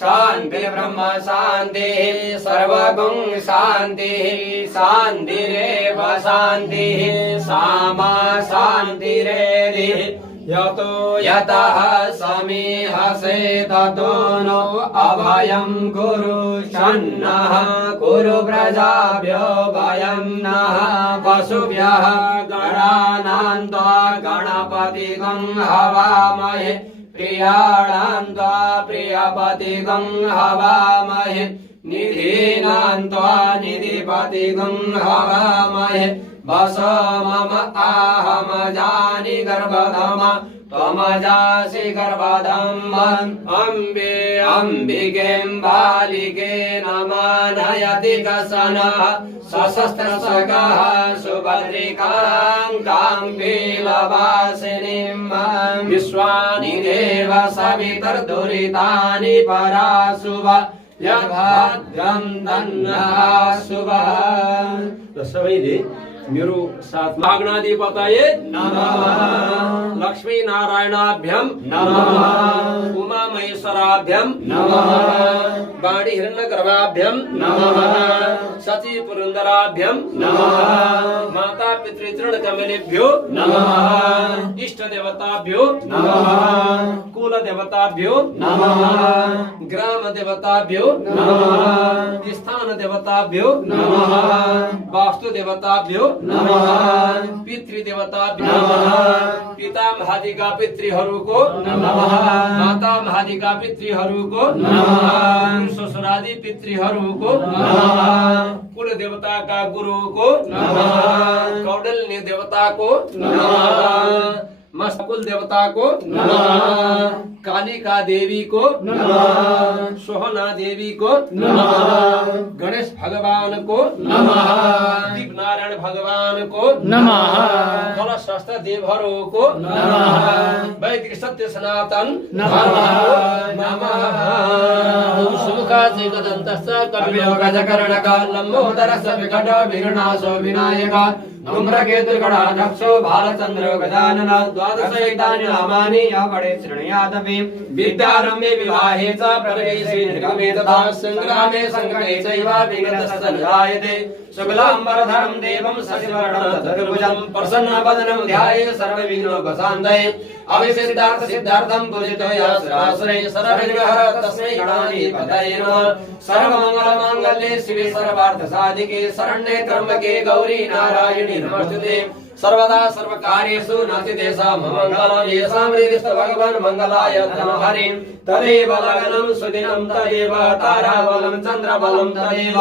शान्तिर्ब्रह्म शान्तिः सर्वगुं शान्तिः शान्तिरेव शान्तिः सामा शान्तिरेधिः यतो यतः समीहसे ततो नो अभयं कुरु शन्नः कुरु प्रजाभ्यो भयं नः पशुभ्यः गणानां त्वा गणपतिगं हवामहे प्रियाणां त्वा प्रियपतिगं हवामहे निधीनां त्वा निधिपतिगं हवामहे वस मम आहमजानि गर्भधम त्वमजासि गर्भधम् अम्बे अम्बिकें बालिके नमानयति कसनः सशस्त्रशकः सुभद्रिकां काम्बीलवासिनीं विश्वानि देव सवितर्दुरितानि पराशुभ यद्भद्रं तन्नः शुभः। सबैले मेरो साथ माग्नाधिपतये नमः लक्ष्मी नारायणाभ्यं नमः उमा महेश्वर देवताभ्यं नमः वाणी हिरण्यगर्भाभ्यं नमः सची पुरंदराभ्यं नमः माता पितृ कमलेभ्यो नमः इष्ट देवताभ्यो नमः कुल देवताभ्यो नमः ग्राम देवताभ्यो नमः स्थान देवताभ्यो नमः वास्तु देवताभ्यो नमः पितृ देवताभ्यो नमः पिता महादिका पितृहरूको नमः माता महादिका पितृहरूको नमः ससुरादि पितृहरूको नमः कुल देवताका गुरुको नमः कौडल्य देवताको नमः मस्तकुल देवताको नमः कालिका देवीको नमः सोहना देवीको नमः गणेश भगवानको नमः दीपनारायण भगवानको नमः कलशस्त्र देवहरूको नमः वैदिक सत्य सनातन धर्मको नमः सुमुखा जगदन्तस्य कवियो गजकर्णक लम्बोदरस्य विकट विघ्नाशो विनायक धूम्रकेतुर्गणाध्यक्षो भालचन्द्र गजानन द्वादशैतानि नामानि यावडे शृणुयादपि विद्यारम्भे विवाहे च प्रवेशे निर्गमे तथा सङ्ग्रामे सङ्कटे चैव विगतस्य निरायते शुक्लाम्बरधरं देवं शशिवर्णं चतुर्भुजं प्रसन्नवदनं ध्याये सर्वविघ्नोपशान्तये अविसिद्धार्थ सिद्धार्थं पूजितो याश्राश्रे सर्वविघ्नहर तस्मै गणाधिपतये नमः सर्वमङ्गलमाङ्गल्ये शिवे सर्वार्थसाधिके शरण्ये त्र्यम्बके गौरी नारायणी नमोस्तुते सर्वदा सर्वकार्येषु नास्तिदेशा मङ्गलं येषां हृदिस्थो भगवान् मङ्गलाय तमहरि तदेव लग्नं सुदिनं तदेव ताराबलं चन्द्रबलं तदेव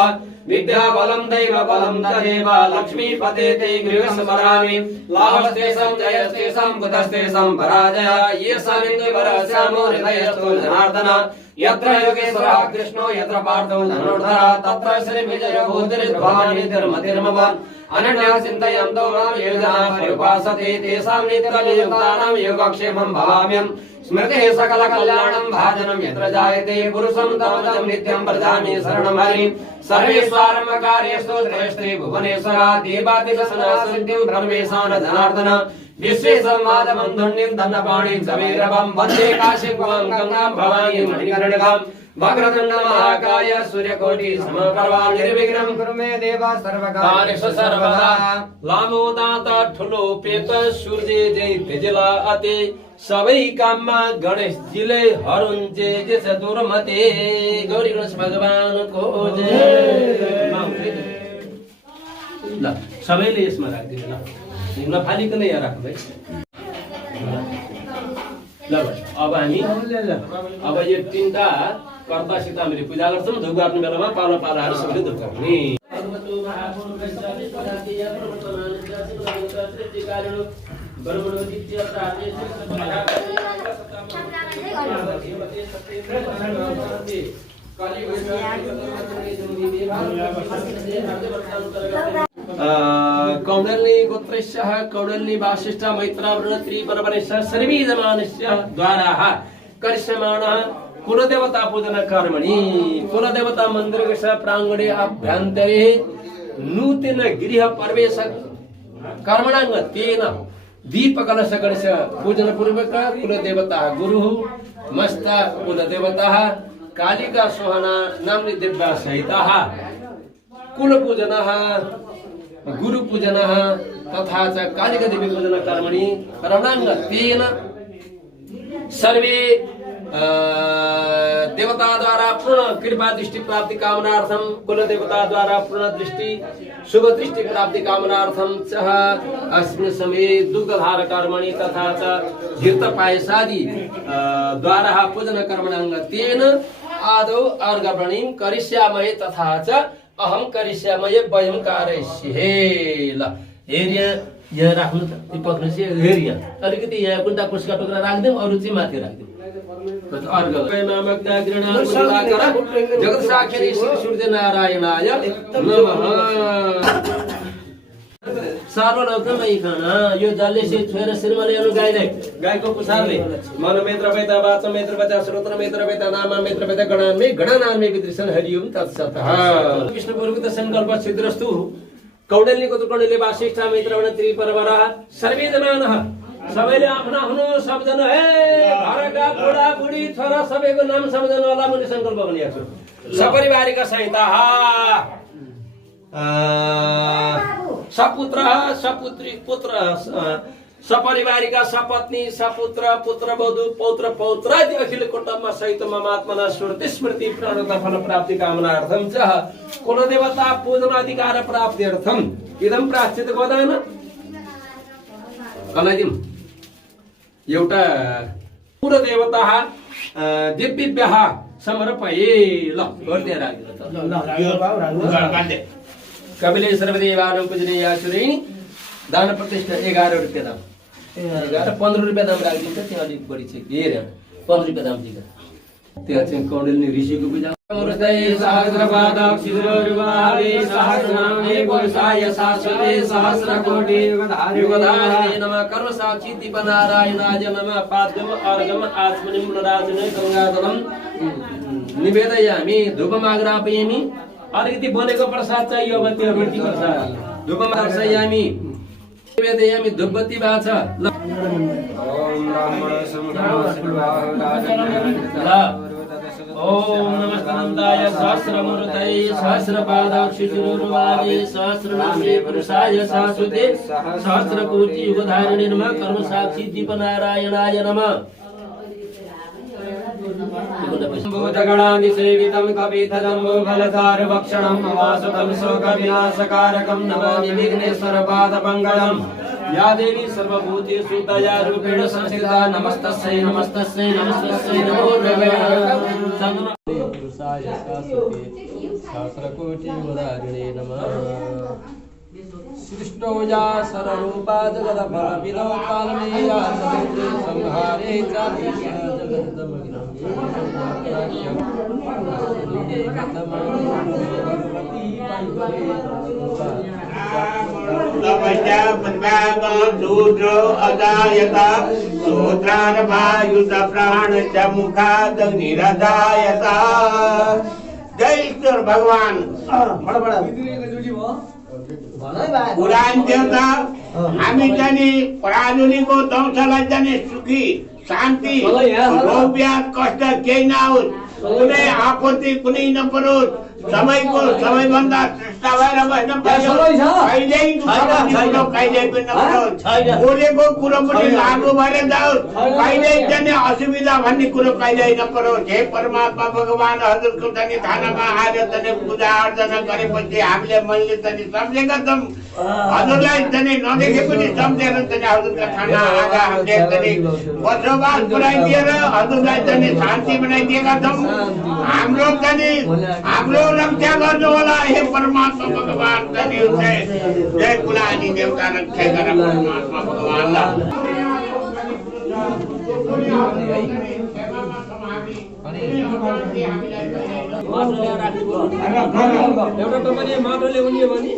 विद्याबलं दैवबलं तदेव लक्ष्मीपते ते गृहस्मरामि लाभस्तेषां जयस्तेषां कुतस्तेषां पराजय येषां इन्दुवरस्यामो हृदयस्थो जनार्दन यत्र योगेश्वरः कृष्णो यत्र पार्थो धनुर्धरः तत्र श्रीविजयो भूतिर्भवानीतिर्मतिर्मम अनन्या चिन्तयन्तो मां ये जनाः पर्युपासते तेषां नित्यनियुक्तानां योगक्षेमं भवाम्यहम् स्मृतिः सकलकल्याणं भाजनं यत्र जायते पुरुषं तमजं नित्यं व्रजामि शरणं हरिं सर्वेष्वारम्भकार्येषु श्रेष्ठे भुवनेश्वरा देवादिकसनासिद्धिं ब्रह्मेशान जनार्दन विश्वेशमादबन्धुण्यं दण्डपाणिं समीरवं वन्दे काशीपुरं गङ्गां भवानीं मणिकर्णिकाम् वक्रतुण्ड महाकाय सूर्यकोटि समप्रभा निर्विघ्नं कुरु मे देव सर्वकार्येषु सर्वदा लामो दाता ठुलो पेट सूर्य जय तेजला अते सबै काममा गणेशजीले हरुन्जे जे छ दुर्मते गौरी गणेश भगवानको जय ल सबैले यसमा राख्दिनु ल नफालिकन यहाँ राख्नु है ल अब हामी अब यो तीनटा कर्तासित हामीले पूजा गर्छौँ धुप गर्ने बेलामा पालो पालाहरू सबैले धुप गर्ने कौडल्नी गोत्रस्यः कौडल्नी वासिष्ठ मैत्रावृण त्रिपरवरस्य सर्वे जनानस्य द्वाराः करिष्यमाणः कुलदेवता पूजन कर्मणि कुलदेवता मन्दिरस्य प्राङ्गणे अभ्यन्तरे नूतन गृह प्रवेश कर्मणाङ्ग तेन दीपकलशगणस्य पूजन पूर्वक कुलदेवता गुरुः मस्त कुलदेवता कालिका सोहना नाम्नि दिव्या सहिताः कुलपूजनः गुरुपूजनः तथा च कालिका देवी पूजन कर्मणि कर्मणाङ्ग तेन सर्वे देवता द्वारा पूर्ण कृपा दृष्टि प्राप्ति कामनार्थम कुल देवता द्वारा पूर्ण दृष्टि शुभ दृष्टि प्राप्ति कामनार्थम च अस्मिन् समये दुग्धधार कर्मणि तथा च तीर्थ पायसादि द्वारा पूजन कर्मणाङ्ग तेन आदौ अर्घवणिं करिष्यामहे तथा च अहं करिष्यामहे वयं कारयिष्ये ल हेरिया यहाँ राख्नु त त्यो पक्रिन्छ हेरिया अलिकति यहाँ कुन्टा पुस्का टुक्रा राख्दिउँ अरु चाहिँ माथि राख्दिउँ जगत साक्षी सूर्य नारायणाय नमः सर्वलोकमै खाना यो जलले से छोएर श्रीमले अनु गाईले गाईको पुछारले मनोमेत्र वेता वाचमेत्र वेता श्रोत्र मेत्र वेता नाम मेत्र वेता गणान्मे गणानान्मे विदृशन हरिओम तत्सतः विष्णु पुरोहित संकल्प छिद्रस्तु कौडल्य गोत्रकौडल्य वासिष्ठ मैत्रवण त्रिपरवरः सर्वे जनानः सबैले आफ्ना हुनु सम्झनु हे घरका बुढा बुढी छोरा सबैको नाम सम्झनु होला मैले संकल्प भनेको छु सपरिवारिक संहिता सपुत्र सपुत्री पुत्र सपरिवारिका सपत्नी सपुत्र पुत्रवधू पौत्र पौत्रादि अखिल कुटुम्ब सहित ममात्मना स्मृति स्मृति प्रणत फल प्राप्ति कामनार्थम च कुलदेवता पूजन अधिकार प्राप्त्यर्थम इदं प्राश्चित वदान कलादिम एउटा कुलदेवता दिव्यभ्यः समर्पये ल गर्दै राख्नु कपिले सर्वदेवानं पूजनीया सुरेणी दान प्रतिष्ठा 11 रुपियाँ दाम 15 रुपियाँ दाम राखिदिन्छ त्यहाँ अलिक बढी छ के रे 15 रुपियाँ दाम दिन्छ त्यहाँ चाहिँ कौण्डिन्य ऋषिको पूजा हृदय सहस्रपादाक्षिरुर्वारे सहस्रनामे पुरुषाय शाश्वते सहस्रकोटि युगधारिणे नमः कर्मसाक्षी दीपनारायणाय नमः पाद्यम अर्घम आत्मनिं राजने गङ्गाजलं निवेदयामि धूपमाग्रापयामि अलिकति बनेको प्रसाद चाहियो अब त्यो रोटी प्रसाद धूपमाग्रापयामि निवेदयामि धूपबत्ती बाछ ओम ब्राह्मण ओम नमस्ताय सहस्रमूर्तये सहस्रपादाक्षिरुर्वारे सहस्रनामे पुरुषाय शाश्वते सहस्रकोटि युगधारिणे नमः कर्मसाक्षी दीपनारायणाय नमः भूतगणादिसेवितं कपितजम्बो फलधारभक्षणं वासुतं शोकविनाशकारकं नमामि विघ्नेश्वरपादपङ्कजम् या देवी सर्वभूतेषु दया रूपेण संस्थिता नमस्तस्यै नमस्तस्यै नमस्तस्यै नमो नमः पुरुषाय शाश्वते सहस्रकोटि युगधारिणे नमः सृष्टोजा सररूपा जगदफलविदो पालनेया संहारे चालीसा जगदमग्नं तपस्या पद्मागं शूद्रो अजायत शूद्रारभायुत प्राण च मुखादग्निरजायत जय ईश्वर भगवान पुराण देवता हामी चाहिँ पराजुलीको दंशलाई चाहिँ सुखी शान्ति रोग व्याध कष्ट केही नहोस् कुनै आपत्ति कुनै नपरोस् समयको सबैभन्दा श्रेष्ठ भएर बस्न पर्यो कहिल्यै कहिल्यै पनि नपरोस् बोलेको कुरो पनि लागु भएर जाओस् कहिल्यै चाहिँ असुविधा भन्ने कुरो कहिल्यै नपरोस् हे परमात्मा भगवान हजुरको चाहिँ थानामा आएर चाहिँ पूजा अर्चना गरेपछि हामीले मैले चाहिँ सम्झेका छौँ हजुरलाई चाहिँ नदेखे पनि सम्झेर चाहिँ हजुरका थाना आएर हामीले चाहिँ बसोबास पुऱ्याइदिएर हजुरलाई चाहिँ शान्ति बनाइदिएका छौँ हाम्रो चाहिँ हाम्रो रक्षा गर्नु होला हे परमात्मा भगवान चाहिँ जय कुलानी देवता रक्षा गर परमात्मा भगवानलाई एउटा तपाईले माटो ल्याउने भने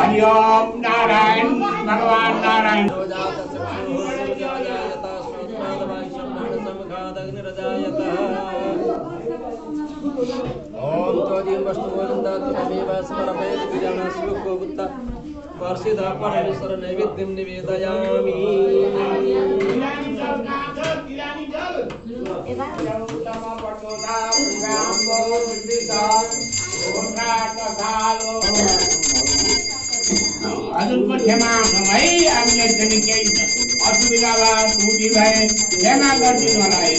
हरि ओम नारायण भगवान नारायण ओम त्वदीय वस्तुवन्दा त्वमेव समर्पयति विजाना शिवको गुप्ता वर्षिदा परमेश्वर नैवेद्यं निवेदयामि हजुरको क्षमा है हामीले चाहिँ केही असुविधा भयो त्रुटि भए क्षमा गरिदिनु होला है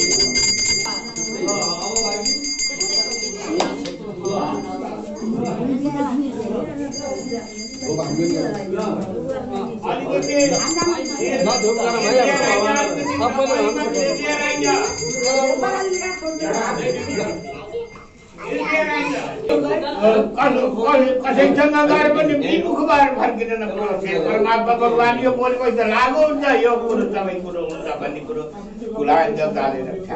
कसैसँग गएर पनि विमुख भएर फर्किन नपरोस् परमात्मा भगवान यो बोलेको त लागु हुन्छ यो कुरो सबै कुरो हुन्छ भन्ने कुरो कुलान देवताले रक्षा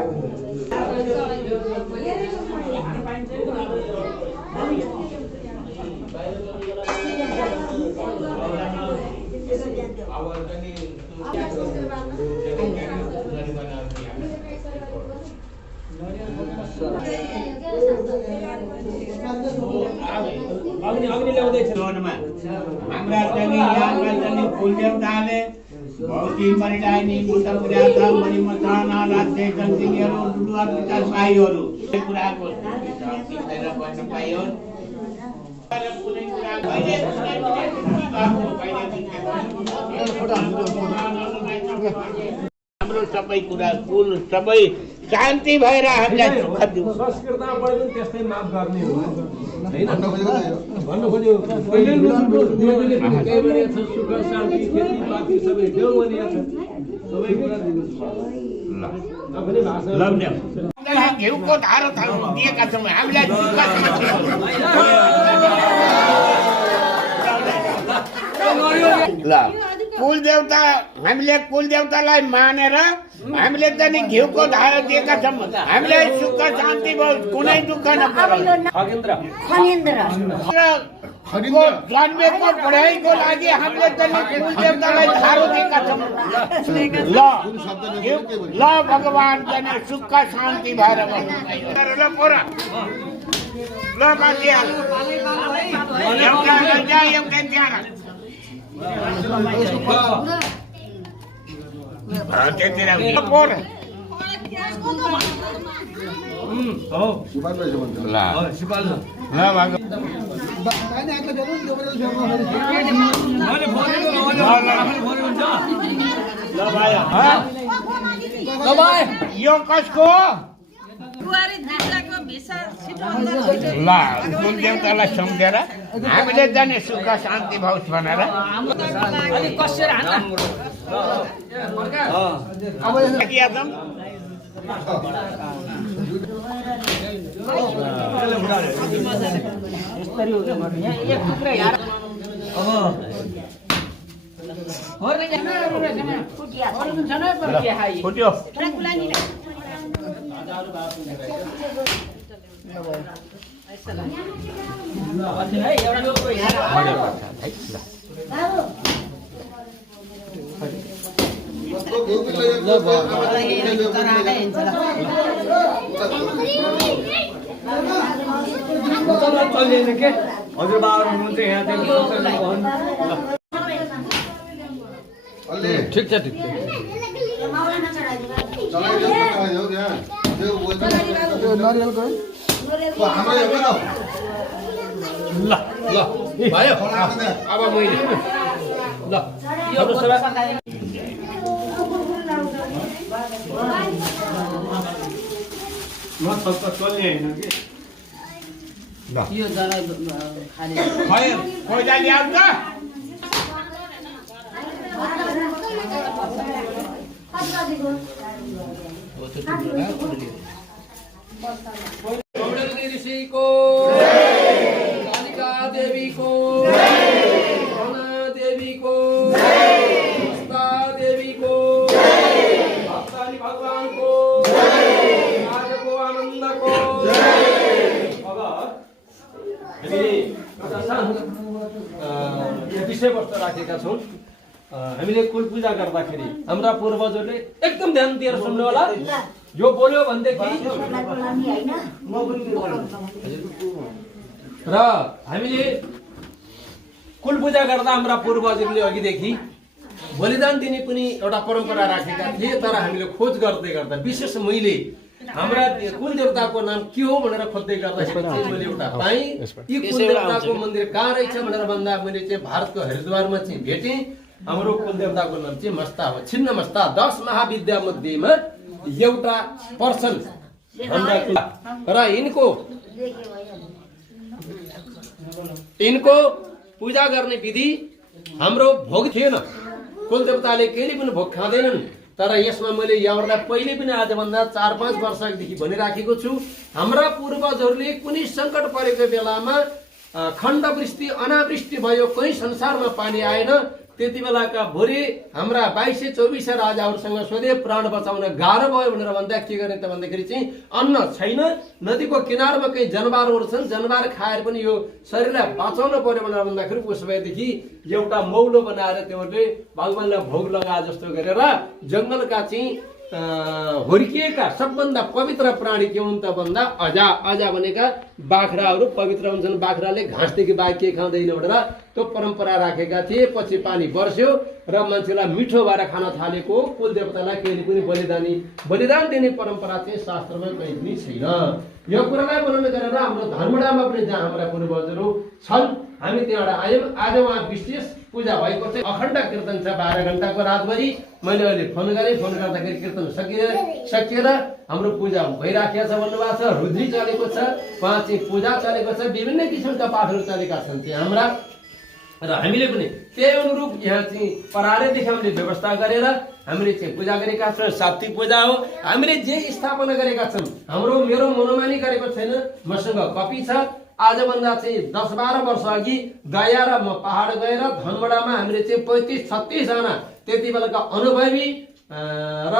अग्नि ल्याउँदैछ जोनमा हाम्रा चाहिँ यहाँका चाहिँ कुलदेवताले भौती परिडाइनी मुद्दा पुर्याएका मणिमथाना राज्य जन्तिनीहरू डुडुवा पिता साईहरू कुराको गर्न पाइयो हाम्रो सबै कुरा कुल सबै शान्ति भएर हामीलाई सुख दियो। संस्कृतमा पढ्यो भने त्यस्तै माफ गर्ने हो हैन भन्नु खोज्यो सुख शान्ति खेती बाँकी सबै देऊ भनिएको छ सबै कुरा घिउको धारो दिएका छौँ हामीलाई ल कुल देवता हामीले कुल देवतालाई मानेर हामीले चाहिँ घिउको धारो दिएका छौँ हामीलाई सुख शान्ति भयो कुनै दुःख जन्मेको पढाइको लागि हामीले चाहिँ कुल देवतालाई धारो दिएका छौँ। ल भगवान चाहिँ सुख शान्ति भएर ल बाजे एउटा त्यहाँ यो कसको ल कुल देवतालाई सम्झेर हामीले जाने सुख शान्ति भाउस भनेर फुट्यो हजुर बाबा हुनुहुन्छ यहाँ ठिक छ ठिक ल ल भयो अब मैले ल म सब चल्ने हैन के यो जरा खाने कोइला ल्याउँछ ऋषिको कालिका देवीको रना देवीको हस्ता देवीको भक्तानी भगवानको आजको आनन्दको अब हामीले एउटा सानो विषयवस्तु राखेका छौँ। हामीले कुल पूजा गर्दाखेरि हाम्रा पूर्वजहरूले एकदम ध्यान दिएर सुन्नु होला। यो बोल्यो भनेदेखि र हामीले कुल पूजा गर्दा हाम्रा पूर्वजहरूले अघिदेखि बलिदान दिने पनि एउटा परम्परा राखेका थिए। तर हामीले खोज गर्दै गर्दा विशेष मैले हाम्रा कुल देवताको नाम के हो भनेर खोज्दै गर्दाखेरि मैले एउटा पाएँ। यी कुल देवताको मन्दिर कहाँ रहेछ भनेर भन्दा मैले चाहिँ भारतको हरिद्वारमा चाहिँ भेटेँ। हाम्रो कुल देवताको नाम चाहिँ मस्ता हो, छिन्न मस्ता। 10 महाविद्या मध्येमा एउटा पर्सन र इनको पूजा गर्ने विधि हाम्रो भोग थिएन। कुल देवताले कहिले पनि भोग खाँदैनन्। तर यसमा मैले यहाँहरूलाई पहिले पनि आजभन्दा 4-5 वर्षदेखि भनिराखेको छु। हाम्रा पूर्वजहरूले कुनै सङ्कट परेको बेलामा खण्डवृष्टि अनावृष्टि भयो, कहीँ संसारमा पानी आएन, त्यति बेलाका भोलि हाम्रा 22-24 राजाहरूसँग सोधे प्राण बचाउन गाह्रो भयो भनेर भन्दा के गर्ने त भन्दाखेरि चाहिँ अन्न छैन, नदीको किनारमा केही जनावरहरू छन्, जनावर खाएर पनि यो शरीरलाई बचाउन पर्यो भनेर भन्दाखेरि उसो भएदेखि एउटा मौलो बनाएर त्योहरूले भगवानलाई भोग लगाए जस्तो गरेर जङ्गलका चाहिँ हुर्किएका सबभन्दा पवित्र प्राणी के हुन् त भन्दा अजा भनेका बाख्राहरू पवित्र हुन्छन्। बाख्राले घाँसदेखि बाहेक के खाँदैन भनेर त्यो परम्परा राखेका थिए। पछि पानी बर्स्यो र मान्छेलाई मिठो भएर खान थालेको कुल देवतालाई कहिले पनि बलिदान दिने परम्परा चाहिँ शास्त्रमा कहीँ पनि छैन। यो कुरालाई वर्णन गरेर हाम्रो धर्मडामा पनि जहाँ हाम्रा पूर्वजहरू छन् हामी त्यहाँबाट आयौँ। आज उहाँ विशेष पूजा भएको चाहिँ अखण्ड कीर्तन छ 12 घण्टाको रातभरि। मैले अहिले फोन गरेँ, फोन गर्दाखेरि कीर्तन सकिएर हाम्रो पूजा भइराखेको छ भन्नुभएको छ। रुद्री चलेको छ, उहाँ चाहिँ पूजा चलेको छ, विभिन्न किसिमका पाठहरू चलेका छन् चाहिँ हाम्रा। र हामीले पनि त्यही अनुरूप यहाँ चाहिँ परालेदेखि हामीले व्यवस्था गरेर हामीले चाहिँ पूजा गरेका छौँ। सात्विक पूजा हो। हामीले जे स्थापना गरेका छौँ, मेरो मनोमानी गरेको छैन। मसँग कपी छ। आजभन्दा चाहिँ 10-12 वर्ष अघि गया र म पहाड गएर धनबडामा हामीले चाहिँ 35-36 जना त्यति बेलाका अनुभवी र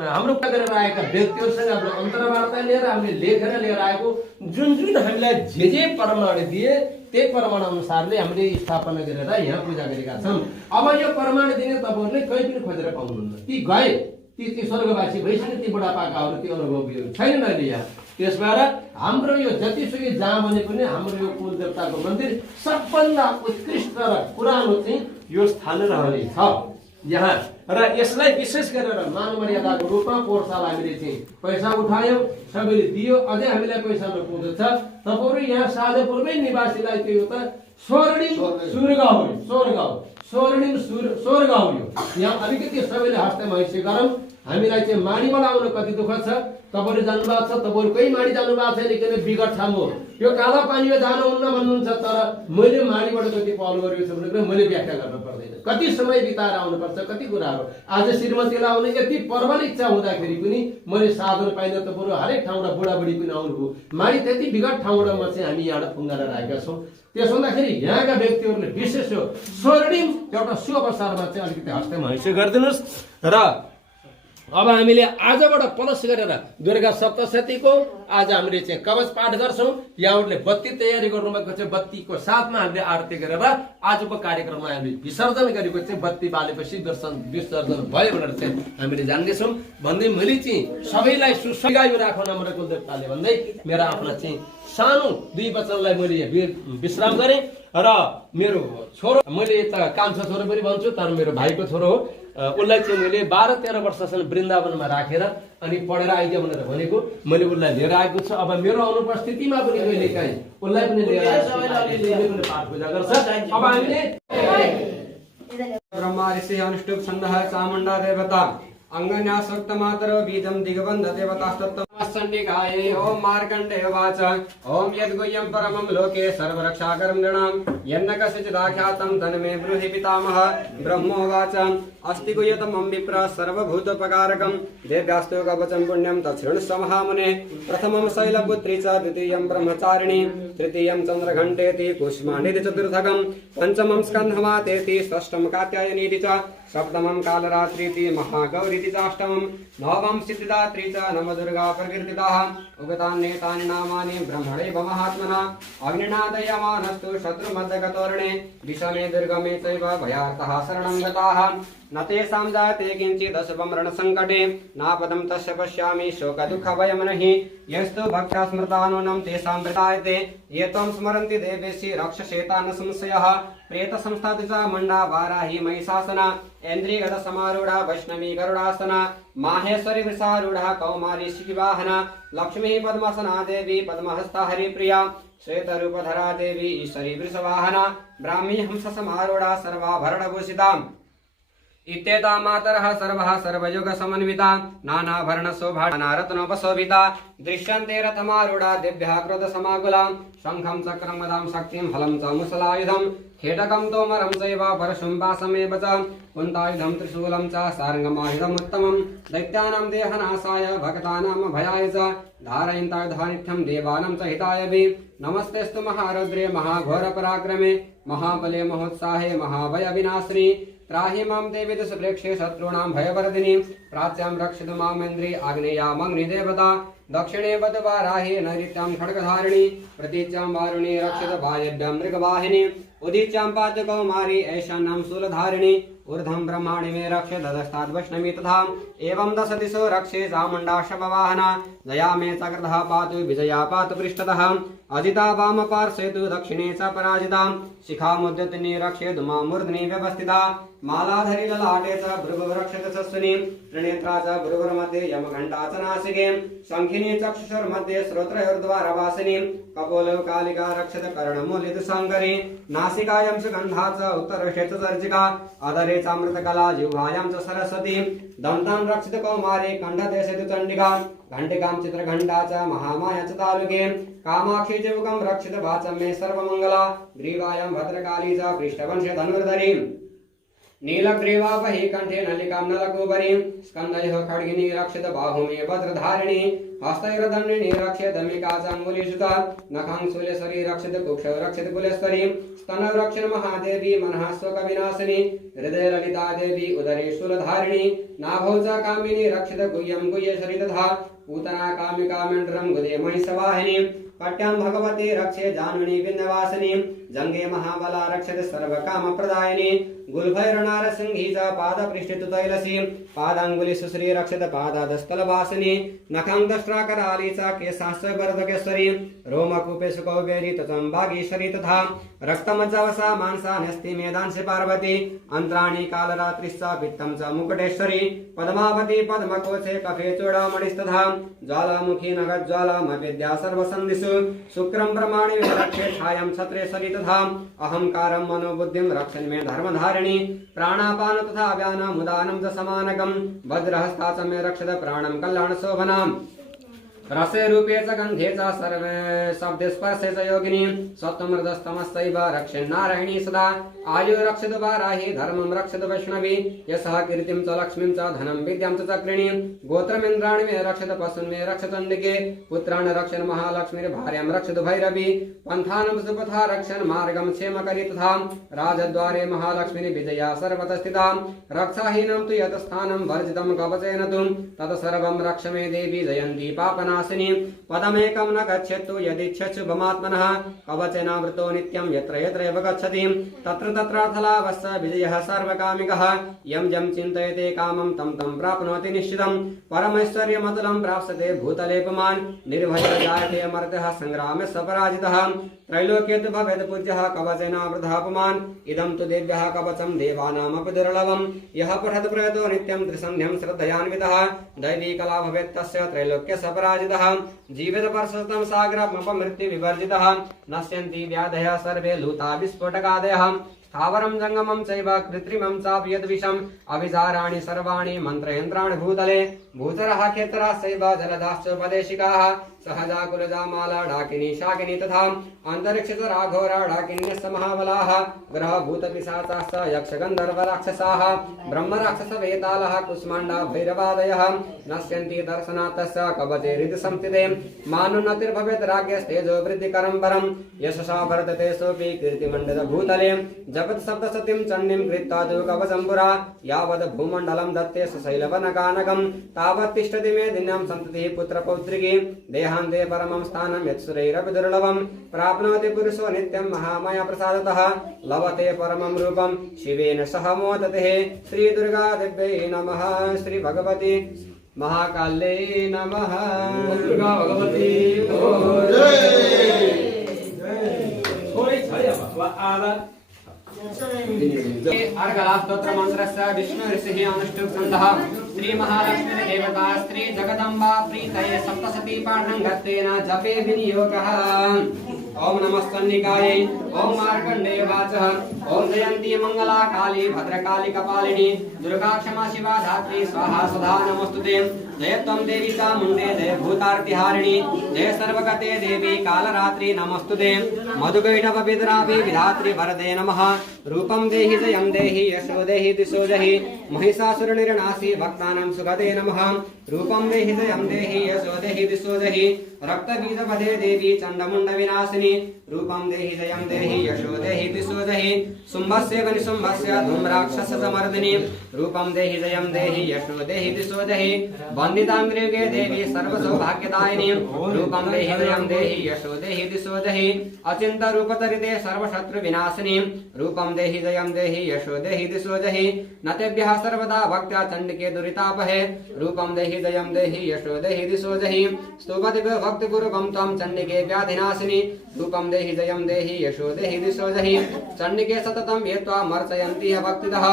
हाम्रो गरेर आएका व्यक्तिहरूसँग हामीले अन्तर्वार्ता लिएर हामीले लेखेर लिएर आएको जुन हामीलाई जे प्रमाण दिए त्यही प्रमाण अनुसारले हामीले स्थापना गरेर यहाँ पूजा गरेका छौँ। अब यो प्रमाण दिने तपाईँहरूले कहीँ पनि खोजेर पाउनुहुन्न। ती गए, ती स्वर्गवासी भइसके ती बुढापाकाहरू ती अनुभवीहरू छैनन् अहिले यहाँ। त्यसबाट हाम्रो यो जतिसुकै जहाँ भने पनि हाम्रो यो कुल देवताको मन्दिर सबभन्दा उत्कृष्ट र पुरानो चाहिँ यो स्थान रहनेछ यहाँ। र यसलाई विशेष गरेर मान मर्यादाको रूपमा पोहोर साल हामीले चाहिँ पैसा उठायौँ, सबैले दियो। अझै हामीलाई पैसा नपुग्दछ। तपाईँहरू यहाँ साझापुरमै निवासीलाई त्यो त स्वर्णिम स्वर्ग हो यो। यहाँ अलिकति सबैले हस्ते मैसे गरौँ। हामीलाई चाहिँ माडीबाट आउन कति दुःख छ। तपाईँहरू जानुभएको छ, तपाईँहरू कोही माडी जानुभएको छैन किन विगत ठाउँ हो। यो काला पानीमा जानुहुन्न भन्नुहुन्छ, तर मैले माडीबाट कति पहल गरेको छु भनेर मैले व्याख्या गर्न पर्दैन। कति समय बिताएर आउनुपर्छ, कति कुराहरू। आज श्रीमतीलाई आउने यति प्रबल इच्छा हुँदाखेरि पनि मैले साधन पाइनँ। त बरु हरेक ठाउँबाट बुढाबुढी पनि आउनुभयो। माडी त्यति विगत ठाउँबाट म चाहिँ हामी यहाँबाट फुङ्गाएर राखेका छौँ। त्यसो हुँदाखेरि यहाँका व्यक्तिहरूले विशेष यो स्वर्णिम एउटा शुभ अवसरमा चाहिँ अलिकति हस्तेमा हैसे गरिदिनुहोस्। र अब हामीले आजबाट प्लस गरेर दुर्गा सप्तशतीको आज हामीले चाहिँ कवच पाठ गर्छौँ। यहाँहरूले बत्ती तयारी गर्नुभएको छ। बत्तीको साथमा हामीले आरती गरेर आजको कार्यक्रममा हामीले विसर्जन गरेको चाहिँ बत्ती बालेपछि विसर्जन भयो भनेर चाहिँ हामीले जान्दैछौँ भन्दै मैले चाहिँ सबैलाई सुसगायो राखौँ हाम्रो कुलदेवताले भन्दै मेरो आफ्ना चाहिँ सानो 2 वचनलाई मैले विश्राम गरेँ। र मेरो छोरो, मैले यता कान्छो छोरो पनि भन्छु तर मेरो भाइको छोरो हो, उसलाई चाहिँ मैले 12-13 वर्षसम्म वृन्दावनमा राखेर अनि पढेर आइदियो भनेर भनेको मैले उसलाई लिएर आएको छु। अब मेरो अनुपस्थितिमा पनि मैले काहीँ उसलाई पनि लिएर आएको पाठ पूजा गर्छ। अब हामीले ब्रह्मा ऋषि अनुष्टुप छन्दः चामुण्डा देवता अंगन्यासोक्त मातरो बीजम दिगबन्ध देवतास्तत्व चण्डिकायै ओम मार्कण्डेय वाच ओम यद्गुह्यं परमं लोके सर्वरक्षाकरं नृणां यन्न कस्यचिदाख्यातं तन्मे ब्रूहि पितामह ब्रह्मोवाच अस्ति गुह्यतमं विप्र सर्वभूतोपकारकं देव्यास्तु कवचं पुण्यं तच्छृणुष्व महामुने प्रथमं शैलपुत्री च द्वितीयं ब्रह्मचारिणी तृतीयं चन्द्रघण्टेति कुष्माण्डेति चतुर्थकं पंचमं स्कन्धमातेति षष्ठं कात्यायनीति च सप्तमं कालरात्रीति महागौरीति चाष्टमं नवमं सिद्धिदात्री च नवदुर्गा प्रकीर्तिताः उगतान्येतानि नामानि ब्रह्मणे महात्मना अग्निनादयमानस्तु शत्रुमध्यगतोरणे विषमे दुर्गमे चैव भयार्थः शरणं गताः न तेषां जायते किञ्चिदशुभं रणसङ्कटे नापदं तस्य पश्यामि शोकदुःखभयमनहि यस्तु भक्त्या स्मृतानूनं तेषां वृतायते ये त्वं स्मरन्ति देवेशि रक्षसेतान् संशयः प्रेतसंस्थाति च मण्डा वाराही महिषासना ऐन्द्रियगतसमारूढा वैष्णवी गरुडासना माहेश्वरी वृषारूढा कौमारी शिखिवाहना लक्ष्मी पद्मासना देवी पद्महस्ता हरिप्रिया श्वेतरूपधरा देवी ईश्वरी वृषवाहना ब्राह्मी हंससमारूढा सर्वाभरणभूषिता इत्येता मातरः सर्वः सर्वयुगसमन्विता नानाभरणशोभा नानारत्नोपशोभिता दृश्यन्ते रथमारूढा दिव्यः क्रोधसमाकुला शङ्खं चक्रं गदां शक्तिं हलं च मुसलायुधं खेटकं तोमरं चैव परशुं पाशमेव च कुन्तायुधं त्रिशूलं च सारङ्गमायुधमुत्तमं दैत्यानां देहनाशाय भक्तानां भयाय च धारयन्तायुधानित्यं देवानां च हिताय नमस्तेस्तु महारुद्रे महाघोरपराक्रमे महाबले महोत्साहे महाभयविनाशिनी त्राहि मां देवी दुष्प्रेक्षे शत्रूणां भयवर्धिनी प्राच्यां रक्षतु मामेन्द्री आग्नेयामग्निदेवता दक्षिणे वदवाराहे नैऋत्यां खड्गधारिणी प्रतीच्यां वारुणी रक्षतु वायव्यां मृगवाहिनी उदीच्यां पात कौमारी ऐशान्यां शूलधारिणी ऊर्ध्वं ब्रह्माणि मे रक्ष्य ददस्ताद् वैष्णवी तथा एवं दश दिशो रक्षे चामुण्डा शववाहना जया मे चक्रतः पातु विजया पातु पृष्ठतः अजिता वाम पार्श्वे तु दक्षिणे च पराजिता शिखामुद्यतिनी रक्षेतु मां मूर्ध्नि व्यवस्थिता मालाधरी ललाटे च भृगु रक्षते सस्विनी त्रिनेत्रा च भृगुर्मध्ये यमघण्टा च नासिके शङ्खिनी चक्षुषुर्मध्ये श्रोत्रयोर्द्वारवासिनी कपोलो कालिका रक्षते कर्णमूलित शङ्करी नासिकायां सुगन्धा च उत्तरविषे च चर्चिका अधरे चामृतकला जिह्वायां च सरस्वती दन्तां रक्षित कौमारी कण्ठदेशे तु चण्डिका घण्टिकां चित्रघण्टा च महामाया च तालुके कामाक्षी च मुखं रक्षित वाचं मे सर्वमङ्गला ग्रीवायां भद्रकाली च पृष्ठवंशे धनुर्धरी नीलग्रीवापहि कण्ठे नलिकां नलकूपरीं स्कन्धयोः खड्गिनी रक्षित बाहु मे वज्रधारिणी हस्तैर्दण्डिनी रक्षित दमिका च अङ्गुलीसुता नखं शूलेश्वरी रक्षित कुक्षौ रक्षित कुलेश्वरी स्तनौ रक्षित महादेवी मनः शोकविनाशिनी हृदये ललिता देवी उदरे शूलधारिणी नाभौ च कामिनी रक्षित गुह्यं गुह्येश्वरी तथा पूतना कामिका मण्डलं गुदे महिषवाहिनी कट्यां भगवती रक्षे जाह्नवी विन्ध्यवासिनी जंगे महाबला रक्षते सर्वकामप्रदायिनी गुल्भैर्नारसिंही च पादपृष्ठे तु तैलसी पादाङ्गुली सुश्री रक्षत पादादस्थलवासिनी नखं दष्ट्राकराली च केशाश्च वर्धकेश्वरी रोमकूपे सुकौबेरी ततं वागीश्वरी तथा रक्तमज्जवसा मांसान्यस्ति मेदांसि पार्वती अन्त्राणि कालरात्रिश्च पित्तं च मुकुटेश्वरी पद्मावती पद्मकोशे कफे चूडामणिस्तथा ज्वालामुखी नगज्वालामविद्या सर्वसन्धिषु शुक्रं ब्रह्माणि मे रक्षे छायां छत्रेश्वरी तथा अहंकारं मनोबुद्धिं रक्षन् मे धर्मधारिणी प्राणापान तथा व्यानम् उदानं च समानकं वज्रहस्ता च मे रक्षत प्राणं कल्याणशोभनाम् रसे रूपे च गन्धे च सर्वे शब्दे स्पर्शे च योगिनी सत्त्वमृतस्तमस्तैव रक्षन्नारायणी सदा आयु रक्षित वाराही धर्मं रक्षित वैष्णवी यशः कीर्तिं च लक्ष्मीं च धनं विद्यां च चक्रिणी गोत्रमिन्द्राणि मे रक्षित पशून् मे रक्षत चण्डिके पुत्रान् रक्षन् महालक्ष्मीर्भार्यां रक्षित भैरवी पन्थानं सुपथा रक्षन् मार्गं क्षेमकरी तथा राजद्वारे महालक्ष्मी विजया सर्वतः स्थिता रक्षाहीनं तु यत् स्थानं वर्जितं कवचेन तु तत् सर्वं रक्ष मे देवी जयन्ती पापना पदमेकं न गच्छतु यदिच्छतु शुभमात्मनः कवचेनावृतो नित्यं यत्र यत्रैव गच्छति तत्र तत्रार्थलाभस्य विजयः सर्वकामिकः यं यं चिन्तयते कामं तं तं प्राप्नोति निश्चितं परमैश्वर्यमतुलं प्राप्स्यते भूतले पुमान् निर्भयः जायते अमर्त्यः संग्रामे सपराजितः त्रैलोक्ये तु भवेत् पूज्यः कवचेनावृतः पुमान् इदं तु देव्यः कवचं देवानामपि दुर्लभं यः पठति प्रयतो नित्यं त्रिसन्ध्यं श्रद्धयान्वितः दैवी कला भवेत् तस्य त्रैलोक्ये सपराजितः जीवित परसतं सागरमपमृत्यु विवर्जितः नश्यन्ति व्याधयः सर्वे लूता विस्फोटकादयः स्थावरं जंगमं चैव कृत्रिमं चापि यद्विषम् अभिचाराणि सर्वाणि मन्त्रयन्त्राणि भूतले भूचरः खेतराश्चैव जलदाश्चोपदेशिकाः सहजा कुलजा माला डाकिनी शाकिनी तथा अन्तरिक्षतरा घोरा डाकिन्यश्च महाबलाः ग्रह भूतपिशाचाश्च यक्षगन्धर्व राक्षसाः ब्रह्मराक्षस वेतालः कुष्माण्डा भैरवादयः नश्यन्ति दर्शनातस्य कवचे हृदि संस्थिते मानुन्नतिर्भवेत् राज्ञस्तेजो वृद्धिकरं परं यशसा वर्तते सोऽपि कीर्तिमण्डित भूतले जपत् सप्तशतीं चण्डीं कृत्वा तु कवचं पुरा यावद् भूमण्डलं दत्ते सशैलवनकानकं तावत् तिष्ठति मे दिनं सन्ततिः पुत्रपौत्रिकी देहान्ते परमं स्थानं यत्सुरैरपि दुर्लभं प्राप्नोति पुरुषो नित्यं महामाया प्रसादतः लभते परमं रूपं शिवेन सह मोदते श्रीदुर्गा देव्यै नमः श्री भगवती महाकाल्यै नमः दुर्गा भगवती अर्घलास्तोत्र मंत्रस्य विष्णु ऋषिः अनुष्ठुप् ग्रन्थः श्री महालक्ष्मी देवता स्त्री जगदम्बा प्रीतये सप्तशती पाठं गत्तेन जपे विनियोगः ओम नमस्तन्निकायै ओम मार्कण्डेय वाचः ओम जयन्ती मंगला काली भद्रकाली कपालिनी दुर्गा क्षमा शिवा धात्री स्वाहा सदा नमोस्तुते जय त्वं देवी चामुण्डे जय भूतार्तिहारिणी जय सर्वगते देवी कालरात्रि नमोस्तुते मधुकैटभ विद्रावि विधात्री वरदे नमः रूपं देहि जयं देहि यशो देहि दिशो देहि महिषासुरनिर्नाशी भक्तानां सुगते नमः रूपं देहि जयं देहि यशो देहि दिशो देहि रक्तबीजपदे देवी चण्डमुण्ड विनाशिनी रूपं देहि जयं देहि यशो देहि दिशो देहि शुम्भस्य वनिशुम्भस्य धूम्राक्षसमर्दिनी रूपं देहि जयं देहि यशो देहि दिशो देहि वन्दितां मृगे देवी सर्वसौभाग्यदायिनी रूपं देहि जयं देहि यशो देहि दिशो देहि अचिन्त रूपतरिते सर्वशत्रुविनाशिनी रूपं देहि जयं देहि यशो देहि दिशो देहि नतेभ्यः सर्वदा भक्त्या चण्डिके दुरितापहे रूपं देहि जयं देहि यशो देहि दिशो देहि स्तुपतिभ्यो भक्तिपूर्वकं त्वं चण्डिके व्याधिनाशिनी रूपं देहि जयं देहि यशो देहि दिशो देहि चण्डिके सततं येत्वा मर्चयन्ति भक्तितः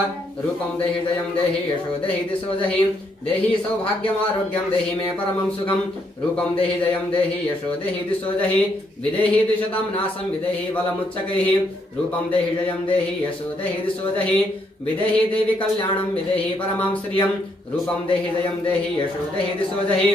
रूपं देहि जयं देहि यशो देहि दिशो देहि देहि सौभाग्यमारोग्यं देहि मे परमं सुखं रूपं देहि जयं देहि यशो देहि दिशो देहि विदेहि द्विशतं नाशं विदेहि बलमुच्चकैः रूपं देहि जयं देहि यशो देहि दिशो देहि विदेहि देवी कल्याणं विदेहि परमं श्रियं रूपं देहि जयं देहि यशो देहि दिशो देहि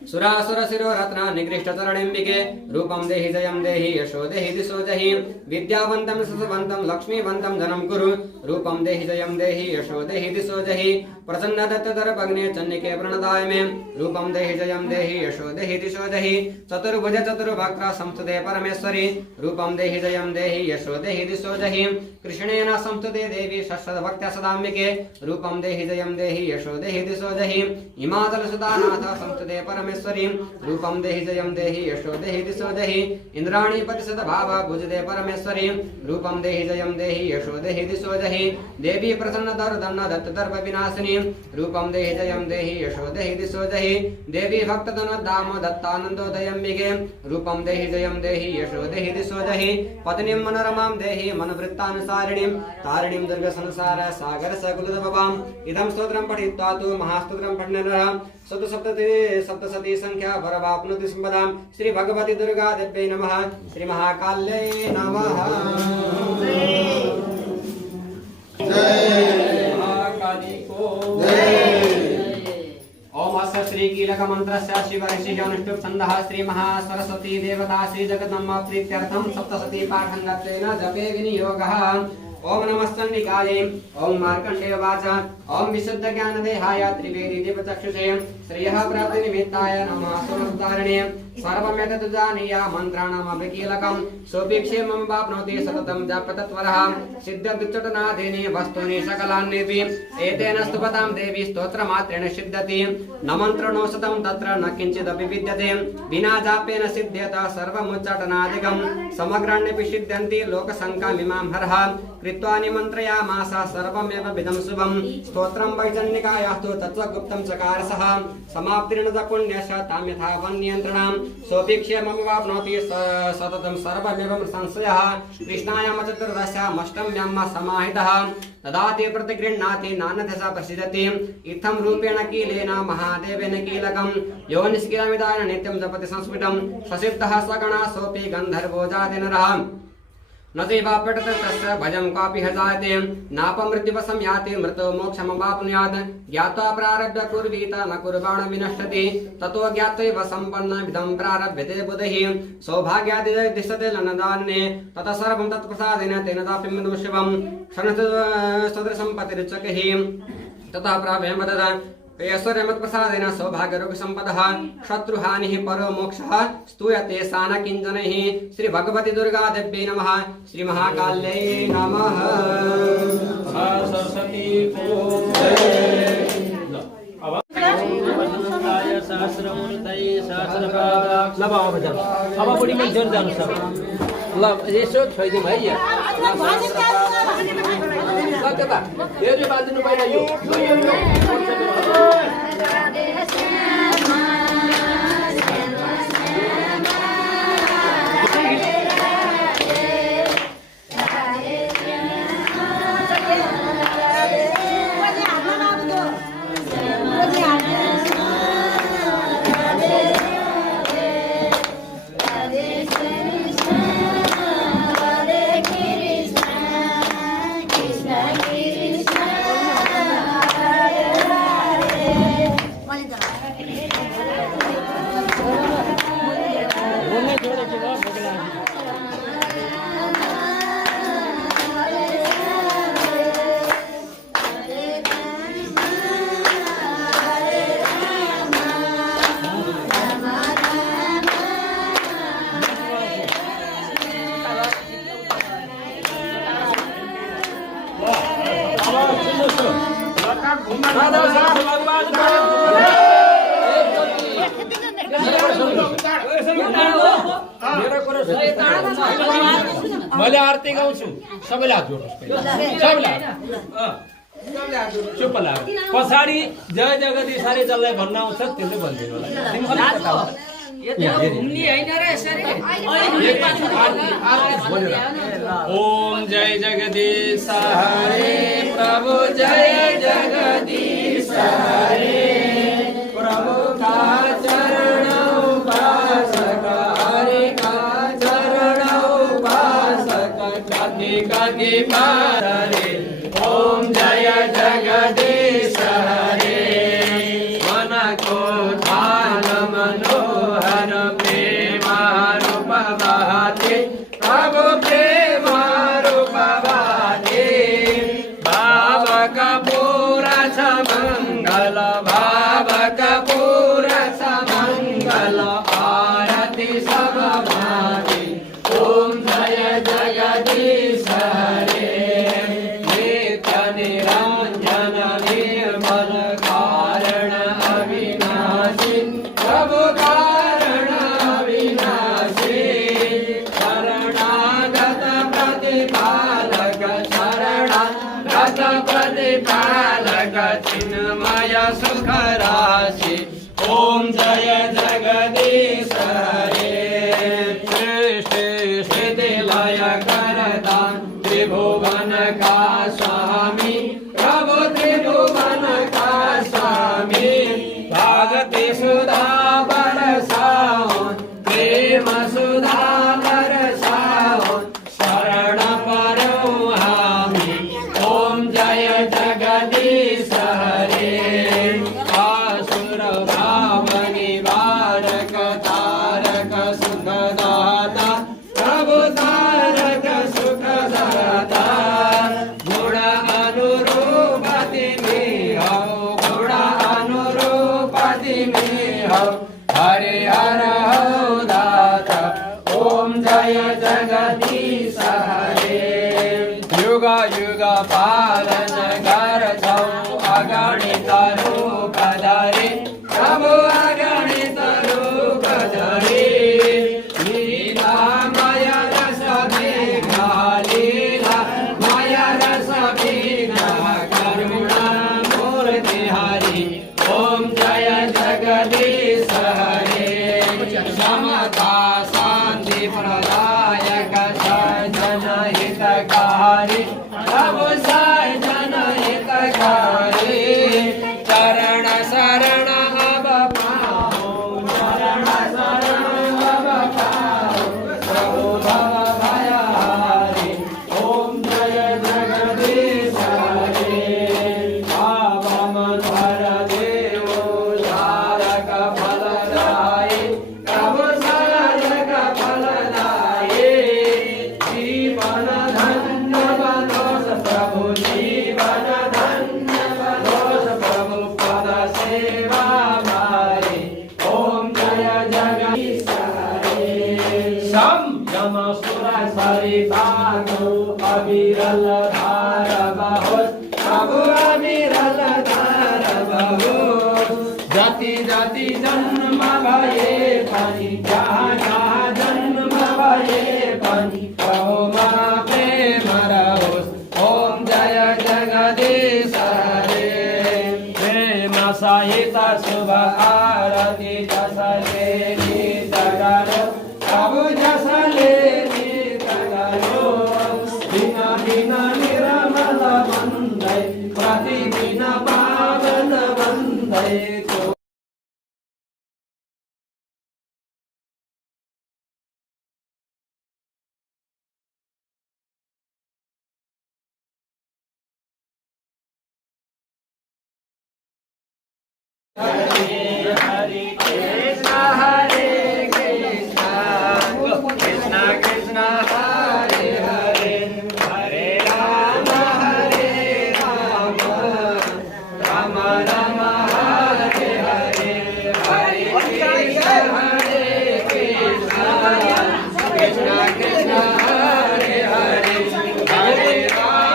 सुरासुर शिरो रत्न निकृष्ट चरणेम्बिके रूपं देहि जयं देहि यशो देहि दिशो देहि विद्यावन्तं ससवन्तं लक्ष्मीवन्तं धनं कुरु रूपं देहि जयं देहि यशो देहि दिशो देहि प्रसन्न दत्तदर्पग्ने चण्डिके प्रणदाय मे रूपं देहि जयं देहि यशो देहि दिशो देहि चतुर्भुज चतुर्भक्त्र संस्तुते परमेश्वरी रूपं देहि जयं देहि यशो देहि दिशो देहि कृष्णेन संस्तुते देवी षष्ठभक्त्या सदाम्बिके रूपं देहि जयं देहि यशो देहि दिशो देहि हिमाचल सुदानाथ संस्तुते परमेश्वरी रूपं देहि जयं देहि यशो देहि दिशो देहि इंद्राणी पतिशत भाव भुजदे परमेश्वरी रूपं देहि जयं देहि यशो देहि दिशो देहि देवी प्रसन्न दर्दन्न दत्त दर्प विनाशिनी रूपं देहि जयं देहि यशो देहि दिशो देहि देवी भक्त धन दाम दत्तानंदोदयंबिके रूपं देहि जयं देहि यशो देहि दिशो देहि पत्नीं मनोरमां देहि मनवृत्तानुसारिणीं तारिणीं दुर्ग संसार सागर सकुलदभवाम् इदं स्तोत्रं पठित्वा तु महास्तोत्रं पठनेनः सप्तशती संख्या परवाप्नोति संपदां श्री भगवती दुर्गा देव्यै नमः श्री महाकाल्यै नमः जय महाकाली को ओम अस्य श्री कीलक मंत्रस्य शिव ऋषिः अनुष्टुप् छन्दः श्री महासरस्वती देवता श्री जगदम्ब प्रीत्यर्थं सप्तशती पाठङ्गत्वेन जपे विनियोगः ओम नमस्तंडिकाय ओम मार्कंडेय वाच ओम विशुद्ध ज्ञान देहाय त्रिवेदी दीपचक्षुषे श्रेयः प्राप्ति निमित्ताय नमः सुरतारणे सर्वमेतत् जानीय मंत्राणाम् अभिकीलकं सोऽपीक्षेमं वाप्नोति सततं जपतत्वरः सिद्धदुच्चटनादेने वस्तूनि सकलान्यपि एतेन स्तुपतां देवी स्तोत्रमात्रेण सिद्ध्यति न मन्त्रणो शतं तत्र न किञ्चिदपि विद्यते विना जापेन सिद्ध्येत सर्वमुच्चाटनादिकं समग्राण्यपि सिद्ध्यन्ति लोकशङ्कामिमां हरः कृत्वा निमन्त्रयामास सर्वमेव विदं शुभं स्तोत्रं वैजन्निकायास्तु तत्त्वगुप्तं चकारसः समाप्तिर्न च पुण्यस्य तां यथा वन्नियन्त्रणां सोऽपीक्षेमं वाप्नोति सततं सर्वमेव संशयः कृष्णायां चतुर्दश्यामष्टम्यां समाहितः तदाति प्रतिगृह्णाति नान्यथा प्रसिद्धति इत्थं रूपेण कीलेन महादेवेन कीलकं यो निष्कीलमिदाय नित्यं जपति संस्मितं ससिद्धः सगणः सोऽपि गन्धर्वो जाति नरः न चैवा पठते तस्य भजं क्वापि हजायते नापमृत्युवशं याति मृतो मोक्षमवाप्नुयात् ज्ञात्वा प्रारभ्य कुर्वीत न कुर्वाण विनश्यति ततो ज्ञात्वैव सम्पन्नमिदं प्रारभ्यते बुधैः सौभाग्यादि दिशते लनदान्ये ततः सर्वं तत्प्रसादेन तेन दापि मृदु शिवं सदृशम्पतिरुच्यकैः ततः प्राभयं वदत ऐश्वर्यमत्प्रसादेन सौभाग्यरोगसम्पदः शत्रुहानिः परो मोक्षः स्तूयते सान किञ्जनैः श्री भगवती दुर्गा देव्यै नमः श्री महाकाल्यै नमः सरस्वती अब बुढी में जोर जानु सब ल यसो छोइदिउँ है यहाँ ल त्यता हेर्यो बाजिनु भएन यो मैले आरती गाउँछु सबैले हात जोड्नुहोस् सबैले चुप लाग्यो पछाडि जय जगदीश हरे जसलाई भन्न आउँछ त्यसले भनिदिनु होला ओम जय जगदीश हरे प्रभु जय जगदीश हरे प्रभु का चरण उपासक हरे का चरण उपासक कति रे ओम जय जगदीश हरे मन को ध्यान मनोहर प्रेम रूप बहाते प्रभु प्रेम रूप बहाते भाव का पूरा मंगल भाव का पूरा मंगल आरती सब भाती ओम जय जगदीश हरे नित्य निरंजन निर्मल कारण अविनाशी प्रभु कारण अविनाशी शरणागत प्रतिपालक शरणागत प्रतिपालक चिन्मय सुख राशि ओम जय जगदीश हरे सृष्टि स्थिति लय करता त्रिभुवन का स्वामी प्रभु त्रिभुवन का स्वामी भागति सुधा बरसाओ प्रेम सुधा बरसाओ शरण परो हामी ओम जय जगदीश हरे आसुर भाव निवारक तारक सुखदाता प्रभु तारक सुखदाता गुण अनुरूपति में हो गुण अनुरूपति में हो हरे हर हो दाता ओम जय जगदीश हरे युग युग पालन कर अगणित रूप धरे प्रभु अगणित रूप धरे लीला माय रस भेगा लीला माय रस भेगा करुणा मूर्ति हरि ओम जय जगदीश हरे समता शांति प्रदायक सज्जन हितकारी प्रभु सज्जन हितकारी चरण शरण अब पाओ चरण शरण अब पाओ प्रभु भव भयहारी ओम जय जगदीश हरे पावम धर देव सारक फलदायी प्रभु सारक फलदायी जीवन धन्य बनोस प्रभु जीवन धन्य बनोस प्रभु पद सेवा मारे ओम जय जगदीश हरे संयम सुर सरितागो अविरल धार बहोस प्रभु अविरल धार बहोस जति जति जन्म भये पनि जहाँ जहाँ जन्म भये पनि प्रभु मा प्रेम रहोस ओम जय जगदीश हरे प्रेम सहित शुभ आरती जसले नित करो प्रभु जसले नित करो दिन दिन निर्मल बन्दै प्रतिदिन पावन बन्दै हरे कृष्णा कृष्णा कृष्णा हरे हरे हरे राम राम राम हरे हरे हरे कृष्णा कृष्णा कृष्णा हरे हरे हरे राम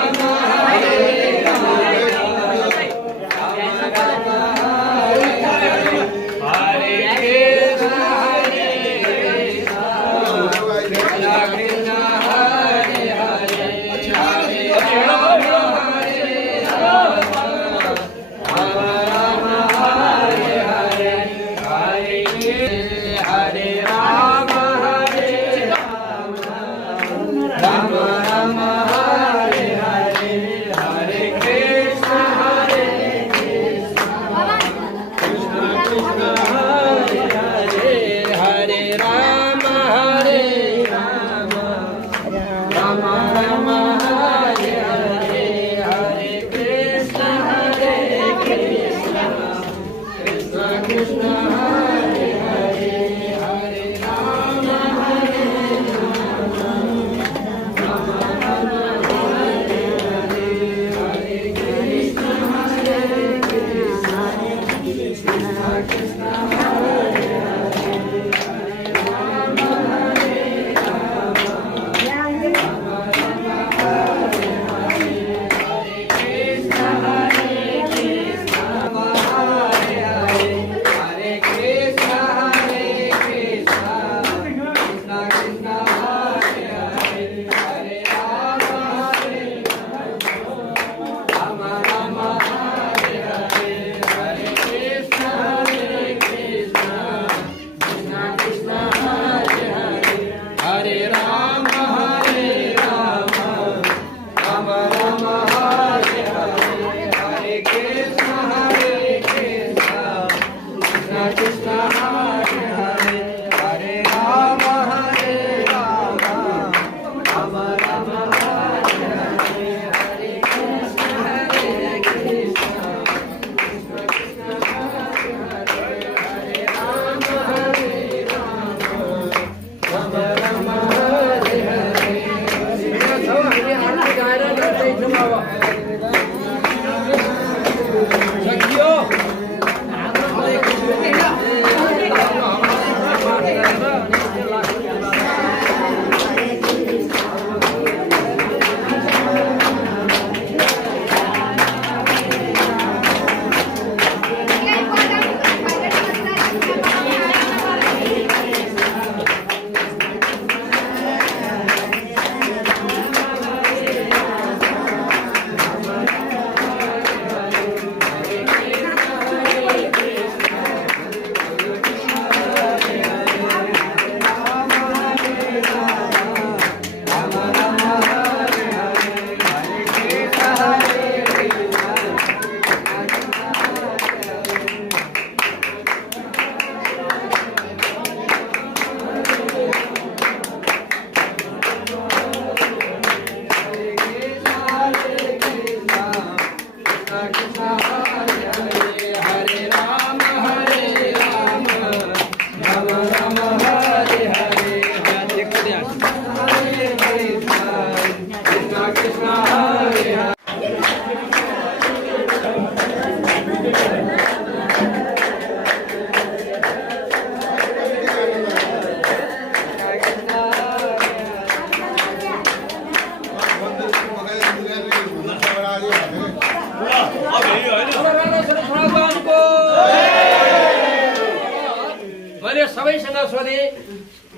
मैले सबैसँग सोधेँ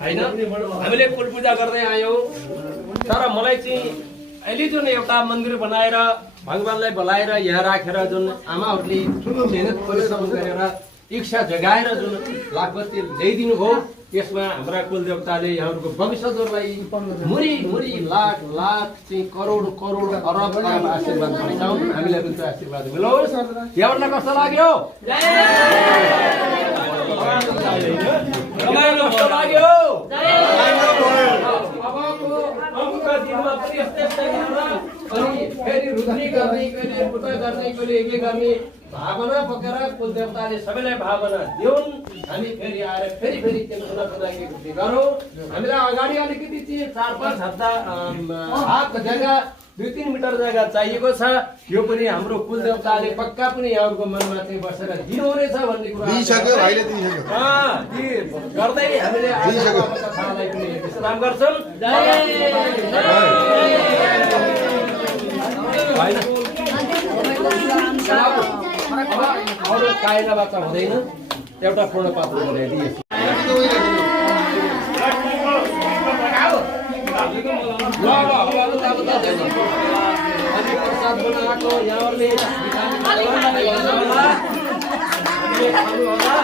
होइन, हामीले कुल पूजा गर्दै आयौँ, तर मलाई चाहिँ अहिले जुन एउटा मन्दिर बनाएर भगवान्लाई बोलाएर यहाँ राखेर जुन आमाहरूले ठुलो मेहनत परिश्रम गरेर इच्छा जगाएर जुन लाखपति ल्याइदिनु भयो, त्यसमा हाम्रा कुलदेवताले यहाँहरूको भविष्यलाई मुरी मुरी लाख लाख चाहिँ करोड करोड अरब अरब आशीर्वाद दिन्छौँ। हामीलाई पनि त्यो आशीर्वाद मिलाओस्। यहाँहरूलाई कस्तो लाग्यो? तपाईँलाई कस्तो लाग्यो? अबको दिनमा पनि यस्तै यस्तै अनि फेरि रुद्री गर्ने, कहिले पुता गर्ने, कहिले के गर्ने भावना बोकेर कुलदेवताले सबैलाई भावना दिउन्। हामी फेरि आएर फेरि फेरि त्यसको लागि गरौँ। हामीलाई अगाडि अलिकति चाहिँ 4-5 हप्ता हात जग्गा 2-3 मिटर जग्गा चाहिएको छ। यो पनि हाम्रो कुलदेवताले पक्का पनि यहाँको मनमा चाहिँ बसेर दिनुहुनेछ भन्ने कुरा गर्दै हामीले कथालाई पनि विश्राम गर्छौँ। अरू कायदा बाचा हुँदैन, एउटा पूर्ण पात्र बनाइदिए। प्रसाद बनाएको यहाँहरूले खानु होला